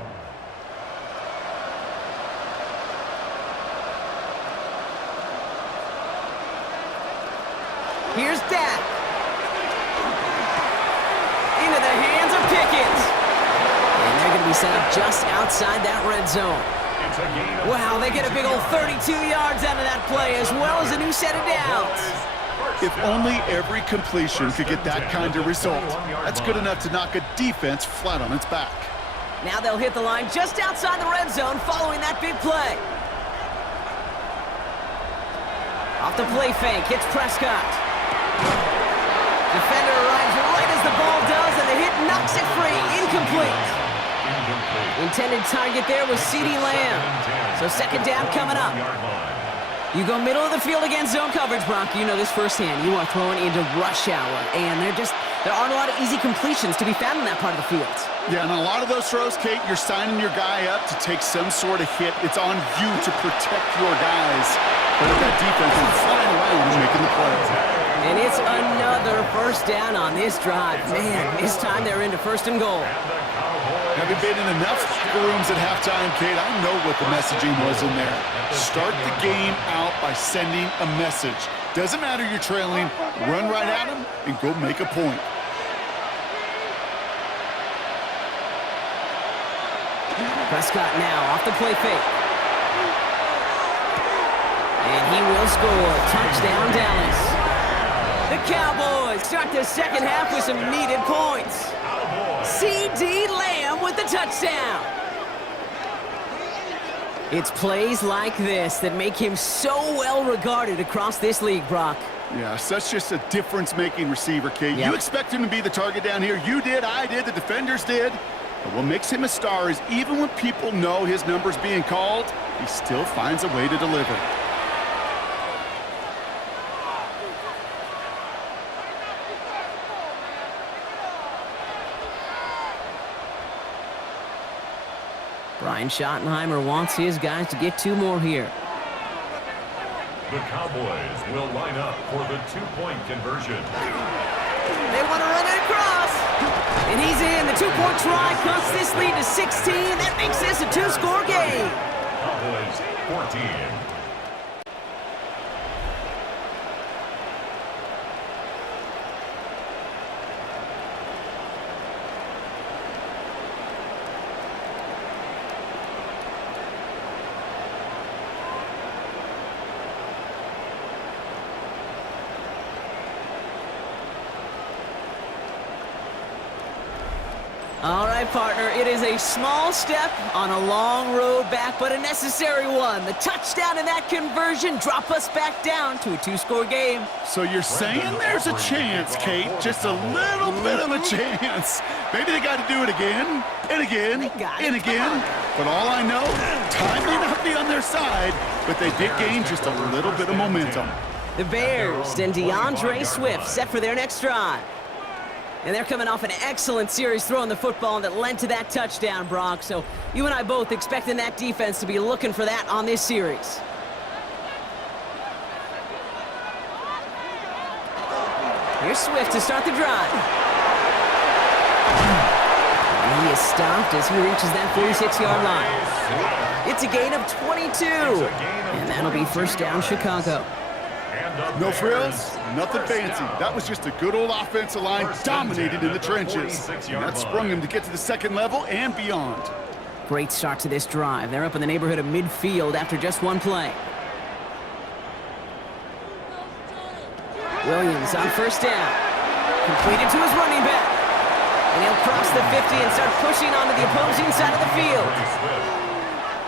Here's Dak. Into the hands of Pickens. And they're going to be set up just outside that red zone. Wow, they get a big old 32 yards out of that play, as well as a new set of downs. If only every completion could get that kind of result. That's good enough to knock a defense flat on its back. Now they'll hit the line just outside the red zone following that big play. Off the play fake, it's Prescott. Defender arrives right as the ball does, and the hit knocks it free. Incomplete. Intended target there was CeeDee Lamb. So 2nd down coming up. You go middle of the field against zone coverage, Brock. You know this firsthand. You are throwing into rush hour, and there aren't a lot of easy completions to be found in that part of the field. Yeah, and a lot of those throws, Kate, you're signing your guy up to take some sort of hit. It's on you to protect your guys. But if that defense is flying around and making the play. And it's another 1st down on this drive. Man, this time they're into 1st and goal. Having been in enough rooms at halftime, Kate, I know what the messaging was in there. Start the game out by sending a message. Doesn't matter you're trailing, run right at them and go make a point. Prescott now off the play fake. And he will score. Touchdown, Dallas. The Cowboys start the 2nd half with some needed points. CeeDee Lamb with the touchdown. It's plays like this that make him so well regarded across this league, Brock. Yeah, such just a difference-making receiver, Kate. Yep. You expect him to be the target down here. You did, I did, the defenders did. But what makes him a star is even when people know his number's being called, he still finds a way to deliver. Brian Schottenheimer wants his guys to get 2 more here. The Cowboys will line up for the 2-point conversion. They want to run it across. And he's in. The 2-point try cuts this lead to 16. That makes this a 2-score game. Cowboys 14. All right, partner, it is a small step on a long road back, but a necessary one. The touchdown and that conversion drop us back down to a 2-score game. So you're saying there's a chance, Kate, just a little bit of a chance. Maybe they got to do it again, and again, and again. But all I know, time may not be on their side, but they did gain just a little bit of momentum. The Bears and DeAndre Swift set for their next drive. And they're coming off an excellent series throwing the football that led to that touchdown, Brock. So you and I both expecting that defense to be looking for that on this series. Here's Swift to start the drive. And he is stopped as he reaches that 46-yard line. It's a gain of 22. And that'll be first down, Chicago. No frills, nothing fancy. That was just a good old offensive line dominated in the trenches. And that sprung him to get to the second level and beyond. Great start to this drive. They're up in the neighborhood of midfield after just 1 play. Williams on first down. Completed to his running back. And he'll cross the 50 and start pushing onto the opposing side of the field.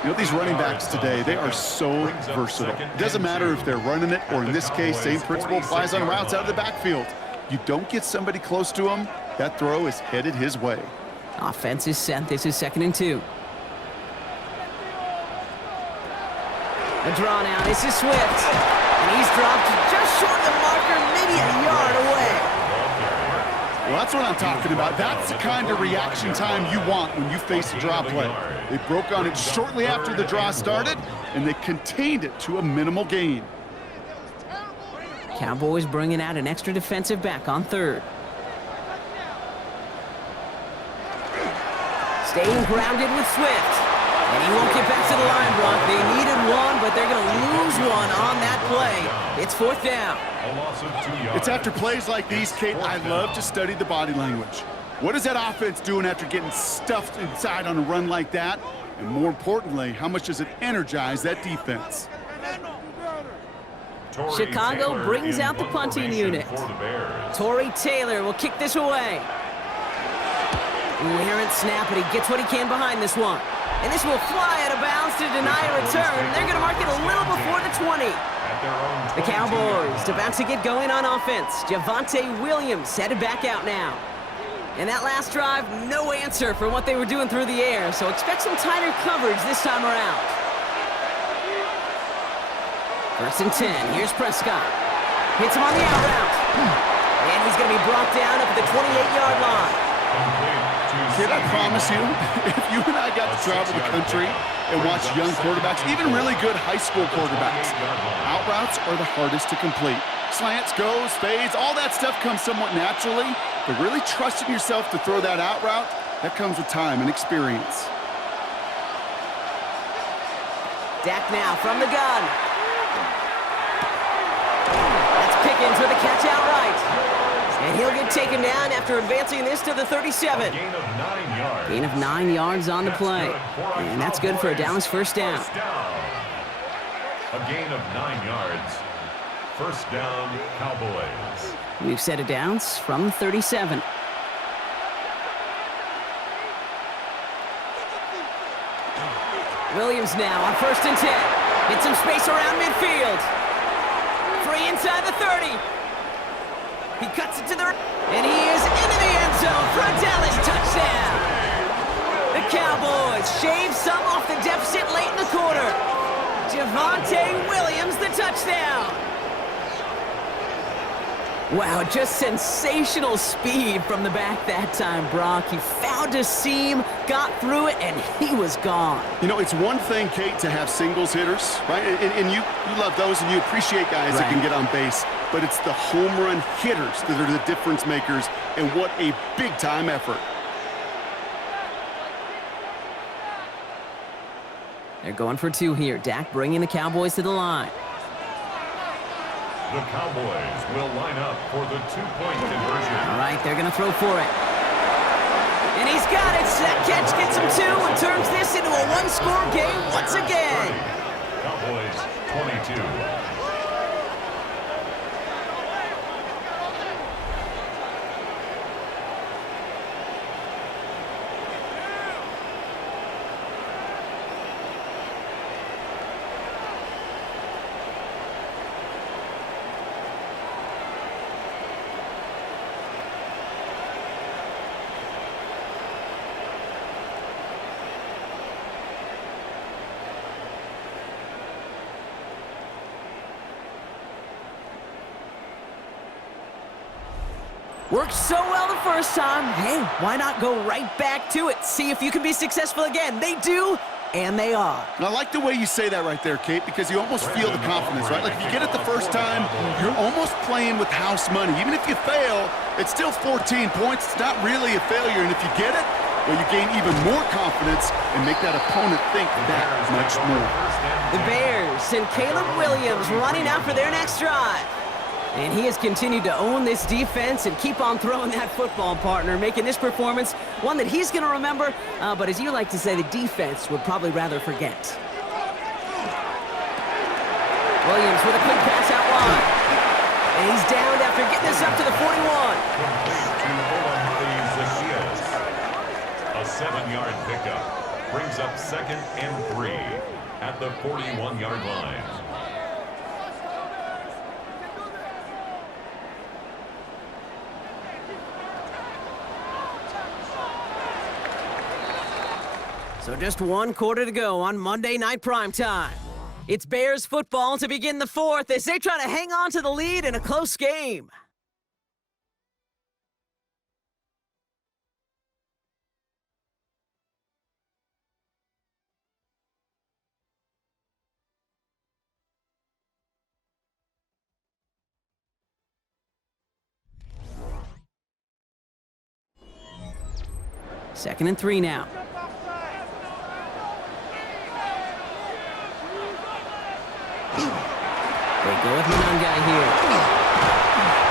You know, these running backs today, they are so versatile. It doesn't matter if they're running it, or in this case, same principle applies on routes out of the backfield. You don't get somebody close to him, that throw is headed his way. Offense is set. This is 2nd and 2. A draw now. This is Swift. And he's dropped just short of the marker, maybe a yard away. Well, that's what I'm talking about. That's the kind of reaction time you want when you face a draw play. They broke on it shortly after the draw started, and they contained it to a minimal gain. Cowboys bringing out an extra defensive back on 3rd. Staying grounded with Swift. And he won't get back to the line, Brock. They needed 1, but they're going to lose 1 on that play. It's 4th down. It's after plays like these, Kate, I love to study the body language. What is that offense doing after getting stuffed inside on a run like that? And more importantly, how much does it energize that defense? Chicago brings out the punting unit. Torrey Taylor will kick this away. Errant snap, but he gets what he can behind this one. And this will fly out of bounds to deny a return. They're going to mark it a little before the 20. The Cowboys about to get going on offense. Javonte Williams headed back out now. And that last drive, no answer for what they were doing through the air, so expect some tighter coverage this time around. 1st and 10. Here's Prescott. Hits him on the out route. And he's going to be brought down up at the 28-yard line. Kid, I promise you, if you and I got to travel the country and watch young quarterbacks, even really good high school quarterbacks, out routes are the hardest to complete. Slants, goes, fades, all that stuff comes somewhat naturally, but really trusting yourself to throw that out route, that comes with time and experience. Dak now from the gun. That's Pickens with a catch outright. And he'll get taken down after advancing this to the 37. Gain of 9 yards on the play. And that's good for a Dallas first down. A gain of 9 yards. First down, Cowboys. We've set it down from the 37. Williams now on 1st and 10. Hit some space around midfield. Free inside the 30. He cuts it to the... And he is into the end zone for a Dallas touchdown. The Cowboys shave some off the deficit late in the quarter. Javonte Williams, the touchdown. Wow, just sensational speed from the back that time, Brock. He found a seam, got through it, and he was gone. You know, it's one thing, Kate, to have singles hitters, right? And you love those, and you appreciate guys that can get on base. But it's the home run hitters that are the difference makers, and what a big-time effort. They're going for two here. Dak bringing the Cowboys to the line. The Cowboys will line up for the two-point conversion. All right, they're going to throw for it. And he's got it. That catch gets him two and turns this into a one-score game once again. Cowboys 22. Worked so well the first time. Hey, why not go right back to it? See if you can be successful again. They do, and they are. And I like the way you say that right there, Kate, because you almost feel the confidence, right? Like if you get it the first time, you're almost playing with house money. Even if you fail, it's still 14 points. It's not really a failure. And if you get it, well, you gain even more confidence and make that opponent think that much more. The Bears and Caleb Williams running out for their next drive. And he has continued to own this defense and keep on throwing that football, partner, making this performance one that he's going to remember, but as you like to say, the defense would probably rather forget. Williams with a quick pass out wide. And he's downed after getting this up to the 41. A 7-yard pickup brings up 2nd and 3 at the 41-yard line. So just one quarter to go on Monday Night Primetime. It's Bears football to begin the fourth as they try to hang on to the lead in a close game. Second and 3 now. They go with Manunga here.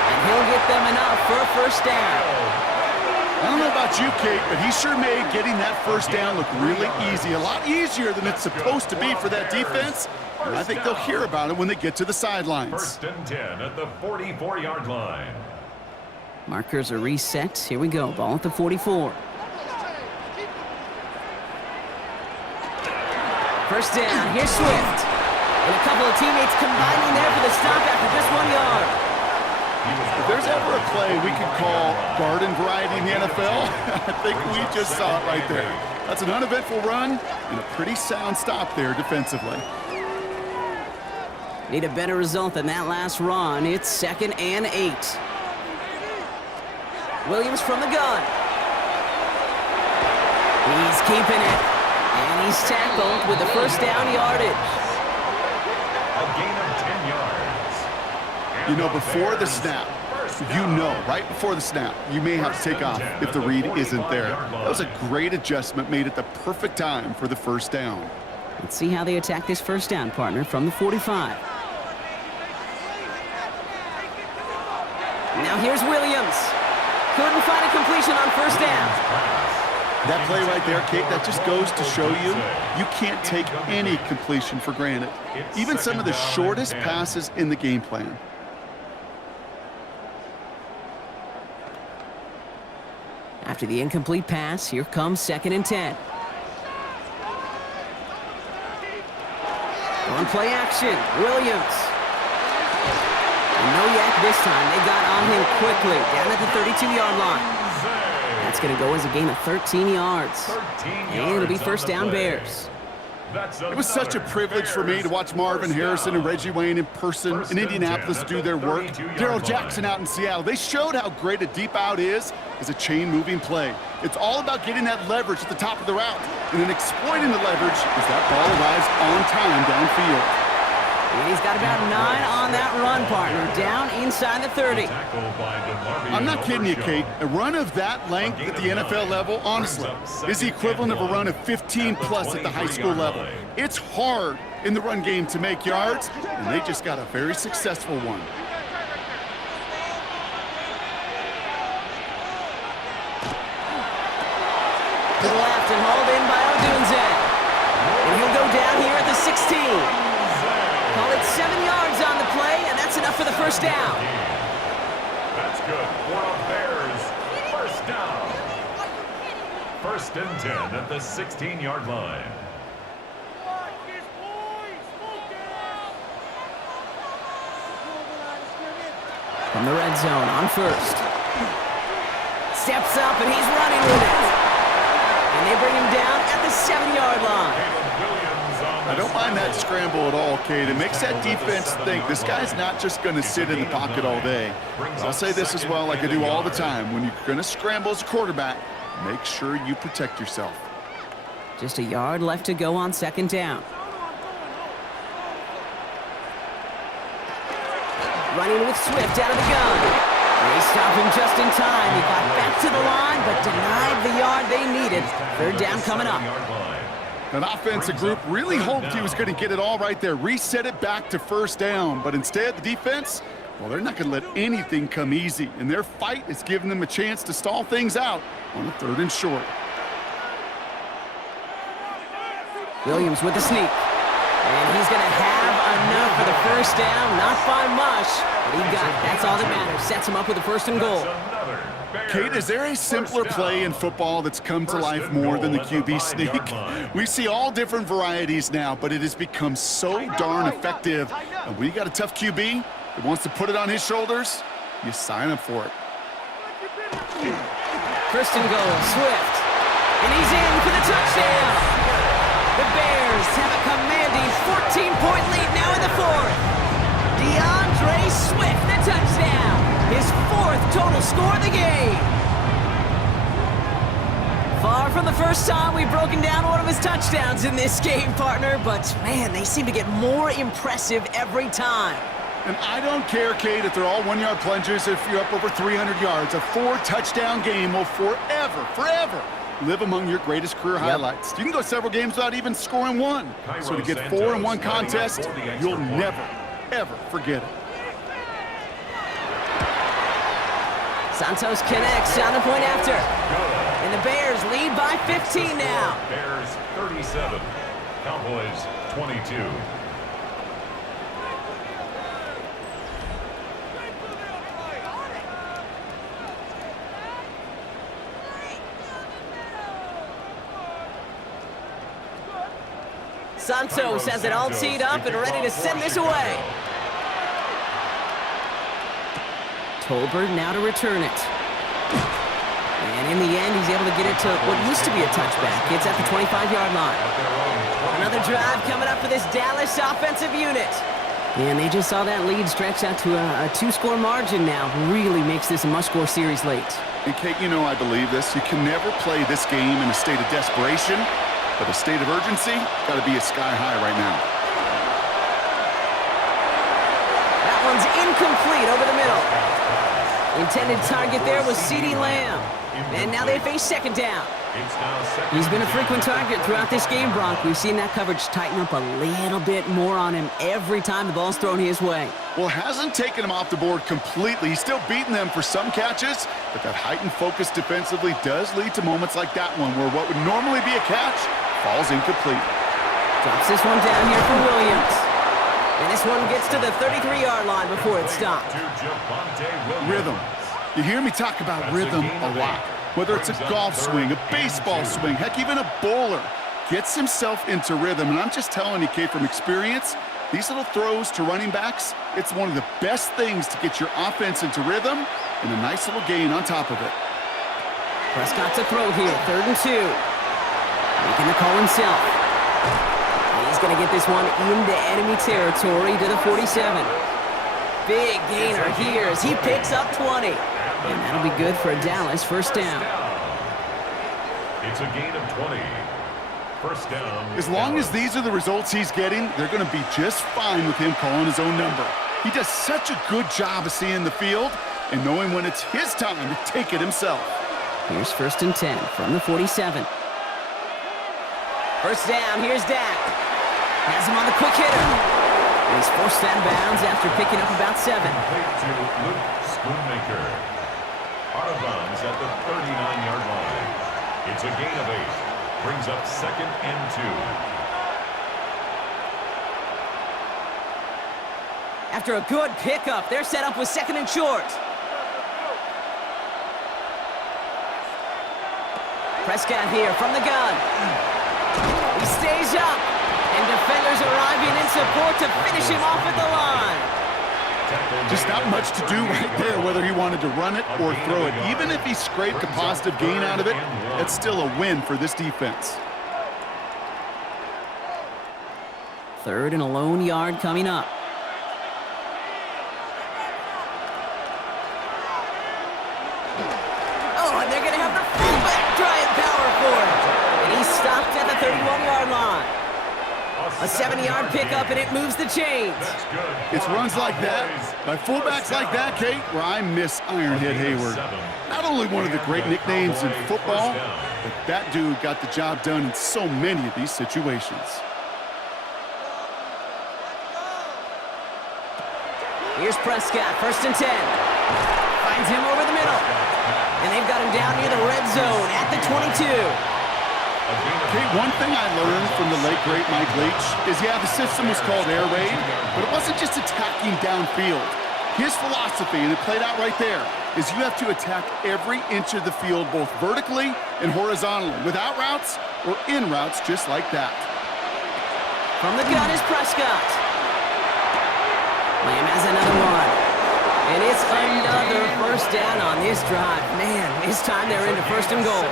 And he'll get them enough for a first down. I don't know about you, Kate, but he sure made getting that first down look really easy. A lot easier than it's supposed to be for that defense. And I think they'll hear about it when they get to the sidelines. 1st and 10 at the 44-yard line. Markers are reset. Here we go. Ball at the 44. First down. Here's Swift. And a couple of teammates combining there for the stop after just 1 yard. If there's ever a play we could call garden variety in the NFL, I think we just saw it right there. That's an uneventful run and a pretty sound stop there defensively. Need a better result than that last run. It's 2nd and 8. Williams from the gun. He's keeping it. And he's tackled with the first down yardage. A gain of 10 yards. You know, before the snap, right before the snap, you may have to take off if the read isn't there. That was a great adjustment made at the perfect time for the first down. Let's see how they attack this first down, partner, from the 45. Now here's Williams. Couldn't find a completion on first down. That play right there, Kate, that just goes to show you can't take any completion for granted. Even some of the shortest passes in the game plan. After the incomplete pass, here comes 2nd and 10. On play action, Williams. And no yak this time. They got on him quickly, down at the 32-yard line. That's going to go as a gain of 13 yards. And it'll be first down Bears. It was such a privilege for me to watch Marvin Harrison and Reggie Wayne in person in Indianapolis do their work. Darrell Jackson out in Seattle. They showed how great a deep out is as a chain-moving play. It's all about getting that leverage at the top of the route, and then exploiting the leverage as that ball arrives on time downfield. And he's got about 9 on that run, partner, down inside the 30. I'm not kidding you, Kate. A run of that length at the NFL level, honestly, is the equivalent of a run of 15-plus at the high school level. It's hard in the run game to make yards, and they just got a very successful one. To the left and hauled in by Odunze. And he'll go down here at the 16. Call it 7 yards on the play, and that's enough for the first down. That's good for a Bears first down. 1st and 10 at the 16-yard line. From the red zone on first. Steps up, and he's running with it. And they bring him down at the 7-yard line. I don't mind that scramble at all, Kate. It makes that defense think this guy's not just going to sit in the pocket all day. I'll say this as well, like I do all the time. When you're going to scramble as a quarterback, make sure you protect yourself. Just a yard left to go on 2nd down. Running with Swift out of the gun. They stop him just in time. He got back to the line, but denied the yard they needed. 3rd down coming up. That offensive group really hoped he was going to get it all right there, reset it back to 1st down. But instead, the defense, well, they're not going to let anything come easy. And their fight is giving them a chance to stall things out on the 3rd and short. Williams with the sneak. And he's going to have enough for the 1st down. Not by much, but he got it. That's all that matters. Sets him up with a 1st and goal. Kate, is there a simpler play in football that's come to life more than the QB sneak? We see all different varieties now, but it has become so darn effective. And when you got a tough QB that wants to put it on his shoulders, you sign up for it. 1st and goal, Swift. And he's in for the touchdown. The Bears have a commanding 14-point lead now in the 4th. DeAndre Swift, the touchdown. His 4th total score of the game. Far from the first time we've broken down one of his touchdowns in this game, partner, but man, they seem to get more impressive every time. And I don't care, Kate, if they're all 1-yard plungers, if you're up over 300 yards. A 4-touchdown game will forever live among your greatest career highlights. You can go several games without even scoring one. So to get 4 in one contest, you'll never, ever forget it. Santos connects on the point after. And the Bears lead by 15 now. Bears 37, Cowboys 22. Santos has it all teed up and ready to send this away. Tolbert now to return it. And in the end, he's able to get it to what used to be a touchback. It's at the 25-yard line. Another drive coming up for this Dallas offensive unit. And they just saw that lead stretch out to a 2-score margin now. Really makes this a must-score series late. And Kate, you know I believe this. You can never play this game in a state of desperation, but a state of urgency got to be at sky high right now. That one's incomplete over the middle. Intended target there was CeeDee Lamb. And now they face 2nd down. He's been a frequent target throughout this game, Bronk. We've seen that coverage tighten up a little bit more on him every time the ball's thrown his way. Well, hasn't taken him off the board completely. He's still beating them for some catches, but that heightened focus defensively does lead to moments like that one where what would normally be a catch falls incomplete. Drops this one down here for Williams. And this one gets to the 33-yard line before it's stopped. Rhythm. You hear me talk about rhythm a lot. Whether it's a golf swing, a baseball swing, heck, even a bowler gets himself into rhythm. And I'm just telling you, Kate, from experience, these little throws to running backs, it's one of the best things to get your offense into rhythm and a nice little gain on top of it. Prescott to throw here, 3rd and 2. Making the call himself. going to get this one into enemy territory to the 47. Big gainer here as he picks up 20. And that'll be good for a Dallas first down. It's a gain of 20. First down. As long as these are the results he's getting, they're going to be just fine with him calling his own number. He does such a good job of seeing the field and knowing when it's his time to take it himself. Here's 1st and 10 from the 47. First down, here's Dak. Has him on the quick hitter. And he's forced out of bounds after picking up about 7. Complete to Luke Schoonmaker. Out of bounds at the 39-yard line. It's a gain of 8. Brings up 2nd and 2. After a good pickup, they're set up with 2nd and short. Prescott here from the gun. He stays up, and defenders arriving in support to finish him off at the line. Just not much to do right there, whether he wanted to run it or throw it. Even if he scraped a positive gain out of it, that's still a win for this defense. 3rd and a lone yard coming up. Oh, and they're going to have the fullback trying power for it. And he's stopped at the 31-yard line. A 70-yard pickup, and it moves the chains. It's runs like that, by fullbacks like that, Kate, where I miss Ironhead Hayward. Not only one of the great nicknames in football, but that dude got the job done in so many of these situations. Here's Prescott, 1st and 10. Finds him over the middle. And they've got him down near the red zone at the 22. Okay, one thing I learned from the late, great Mike Leach is, yeah, the system was called air raid, but it wasn't just attacking downfield. His philosophy, and it played out right there, is you have to attack every inch of the field, both vertically and horizontally, without routes or in routes just like that. From the gun is Prescott. Lamb has another one. And it's another first down on this drive. Man, this time they're into 1st and goal.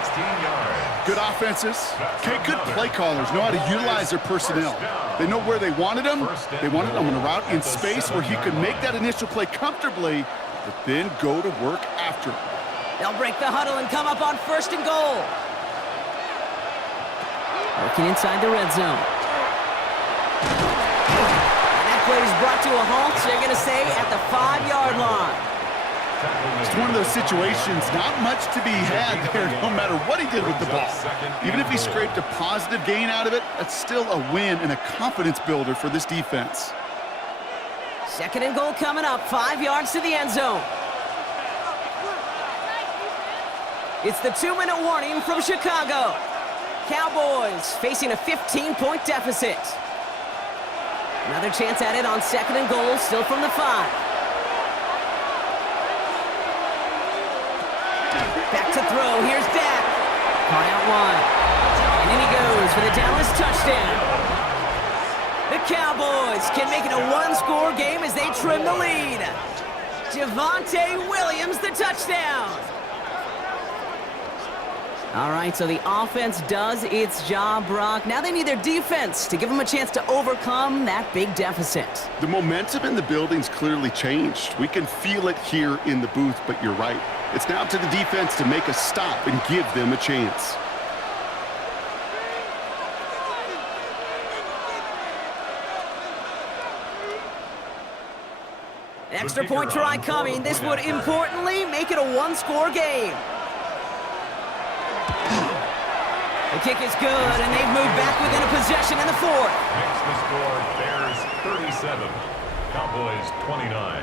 Good offenses. Okay, good play callers know how to utilize their personnel. They know where they wanted them. They wanted them on a route in space where he could make that initial play comfortably, but then go to work after. They'll break the huddle and come up on 1st and goal. Working inside the red zone. And that play is brought to a halt, so they're going to say at the 5-yard line. It's one of those situations, not much to be had there, no matter what he did with the ball. Even if he scraped a positive gain out of it, that's still a win and a confidence builder for this defense. 2nd and goal coming up, 5 yards to the end zone. It's the 2-minute warning from Chicago. Cowboys facing a 15-point deficit. Another chance at it on 2nd and goal, still from the 5. Back to throw, here's Dak. Caught out wide. And in he goes for the Dallas touchdown. The Cowboys can make it a 1-score game as they trim the lead. Javonte Williams, the touchdown. All right, so the offense does its job, Brock. Now they need their defense to give them a chance to overcome that big deficit. The momentum in the building's clearly changed. We can feel it here in the booth, but you're right. It's now up to the defense to make a stop and give them a chance. An extra point try coming. This would importantly make it a 1-score game. The kick is good, and they've moved back within a possession in the 4th. Makes the score Bears 37, Cowboys 29.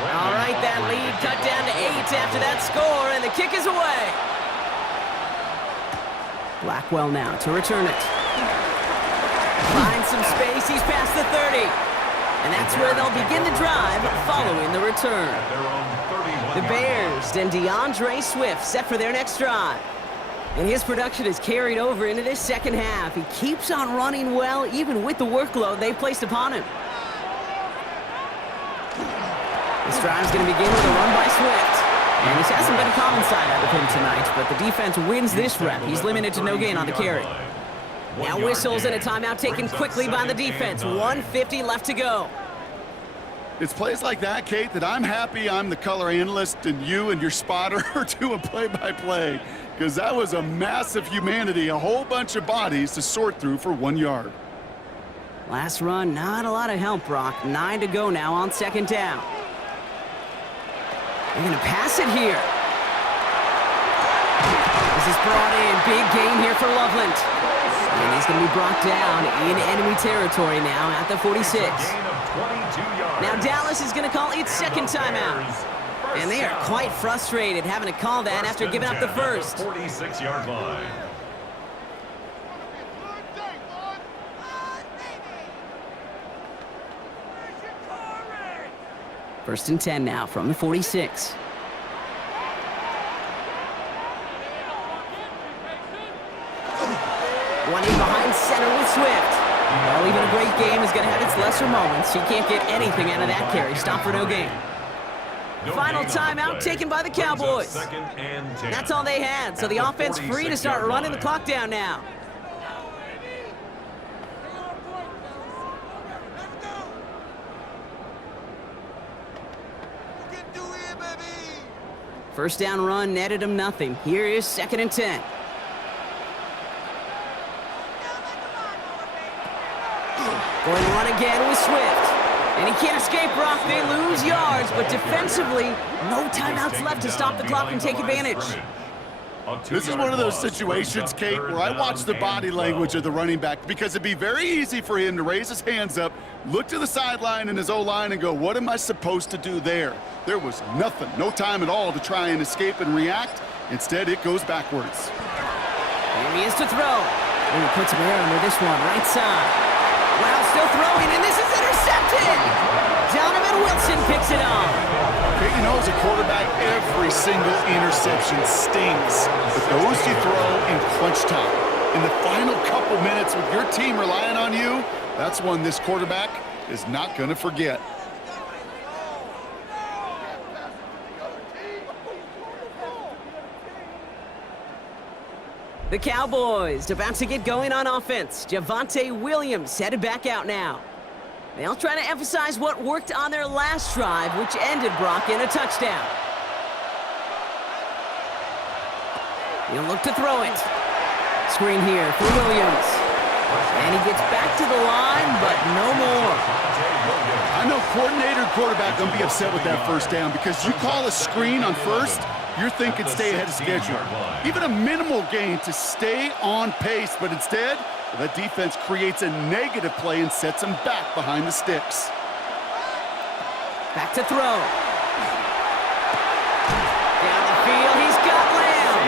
All right, that lead cut down to 8 after that score, and the kick is away. Blackwell now to return it. Finds some space, he's past the 30. And that's where they'll begin the drive following the return. The Bears and DeAndre Swift set for their next drive. And his production is carried over into this second half. He keeps on running well, even with the workload they've placed upon him. This drive's going to begin with a run by Swift. And this hasn't been a common side out of him tonight, but the defense wins this rep. He's limited to no gain on the carry. Now whistles and a timeout taken quickly by the defense. 1:50 left to go. It's plays like that, Kate, that I'm happy I'm the color analyst and you and your spotter are doing play-by-play. Because that was a massive humanity, a whole bunch of bodies to sort through for 1 yard. Last run, not a lot of help, Brock. 9 to go now on second down. They're going to pass it here. This is brought in. Big gain here for Loveland. And he's going to be brought down in enemy territory now at the 46. Now Dallas is going to call its second timeout. And they are quite frustrated having to call that after giving up the first. 46-yard line. First and 10 now from the 46. One in behind center with Swift. Well, even a great game is going to have its lesser moments. He can't get anything out of that carry. Stop for no gain. Final timeout taken by the Cowboys. That's all they had, so the offense free to start running the clock down now. First down run netted him nothing. Here is second and 10. Going to run again with Swift. And he can't escape, Brock. They lose yards, but defensively, no timeouts left to stop the clock and take advantage. This is one of those situations, Kate, where I watch the body language of the running back because it'd be very easy for him to raise his hands up, look to the sideline in his O-line and go, what am I supposed to do there? There was nothing, no time at all to try and escape and react. Instead, it goes backwards. Here he is to throw. And he puts him air under this one, right side. Well, still throwing, and this is intercepted! Donovan Wilson picks it off. Okay, you know, as a quarterback, every single interception stings. But those you throw in crunch time. In the final couple minutes with your team relying on you, that's one this quarterback is not going to forget. The Cowboys about to get going on offense. Javonte Williams headed back out now. They'll try to emphasize what worked on their last drive, which ended Brock in a touchdown. He'll look to throw it. Screen here for Williams. And he gets back to the line, but no more. I know coordinator and quarterback going to be upset with that first down because you call a screen on first, you're thinking stay ahead of schedule. Even a minimal gain to stay on pace, but instead, that defense creates a negative play and sets them back behind the sticks. Back to throw. Down the field, he's got Lamb.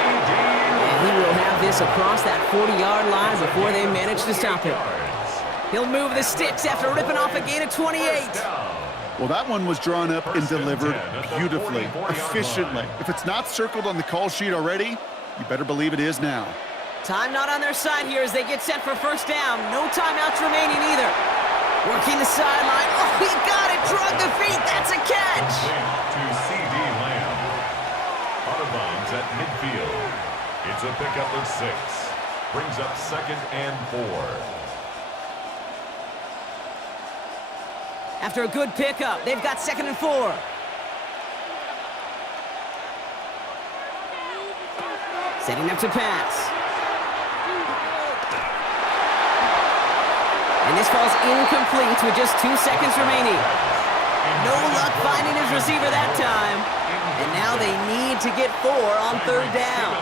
And he will have this across that 40-yard line before they manage to stop him. He'll move the sticks after ripping off a gain of 28. Well, that one was drawn up and delivered beautifully, efficiently. If it's not circled on the call sheet already, you better believe it is now. Time not on their side here as they get set for first down. No timeouts remaining either. Working the sideline. Oh, he got it. Drug the feet. That's a catch. To C.D. Lamb. Out of bounds at midfield. It's a pickup of 6. Brings up second and 4. After a good pickup, they've got second and 4. Setting up to pass. And this falls incomplete with just 2 seconds remaining. No luck finding his receiver that time. And now they need to get 4 on third down.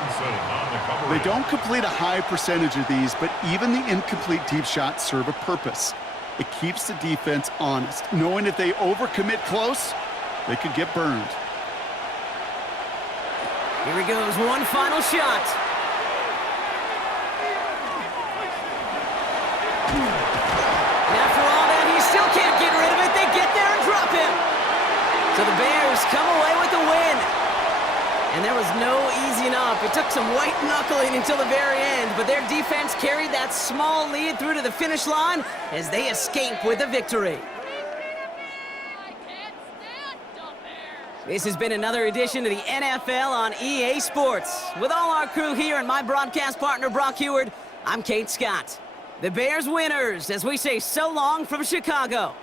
They don't complete a high percentage of these, but even the incomplete deep shots serve a purpose. It keeps the defense honest, knowing if they overcommit close, they could get burned. Here he goes, one final shot. And after all that, he still can't get rid of it. They get there and drop him. So the Bears come away with the win. And there was no easing up. It took some white knuckling until the very end, but their defense carried that small lead through to the finish line as they escape with a victory. This has been another edition of the NFL on EA Sports. With all our crew here and my broadcast partner, Brock Heward, I'm Kate Scott. The Bears winners as we say so long from Chicago.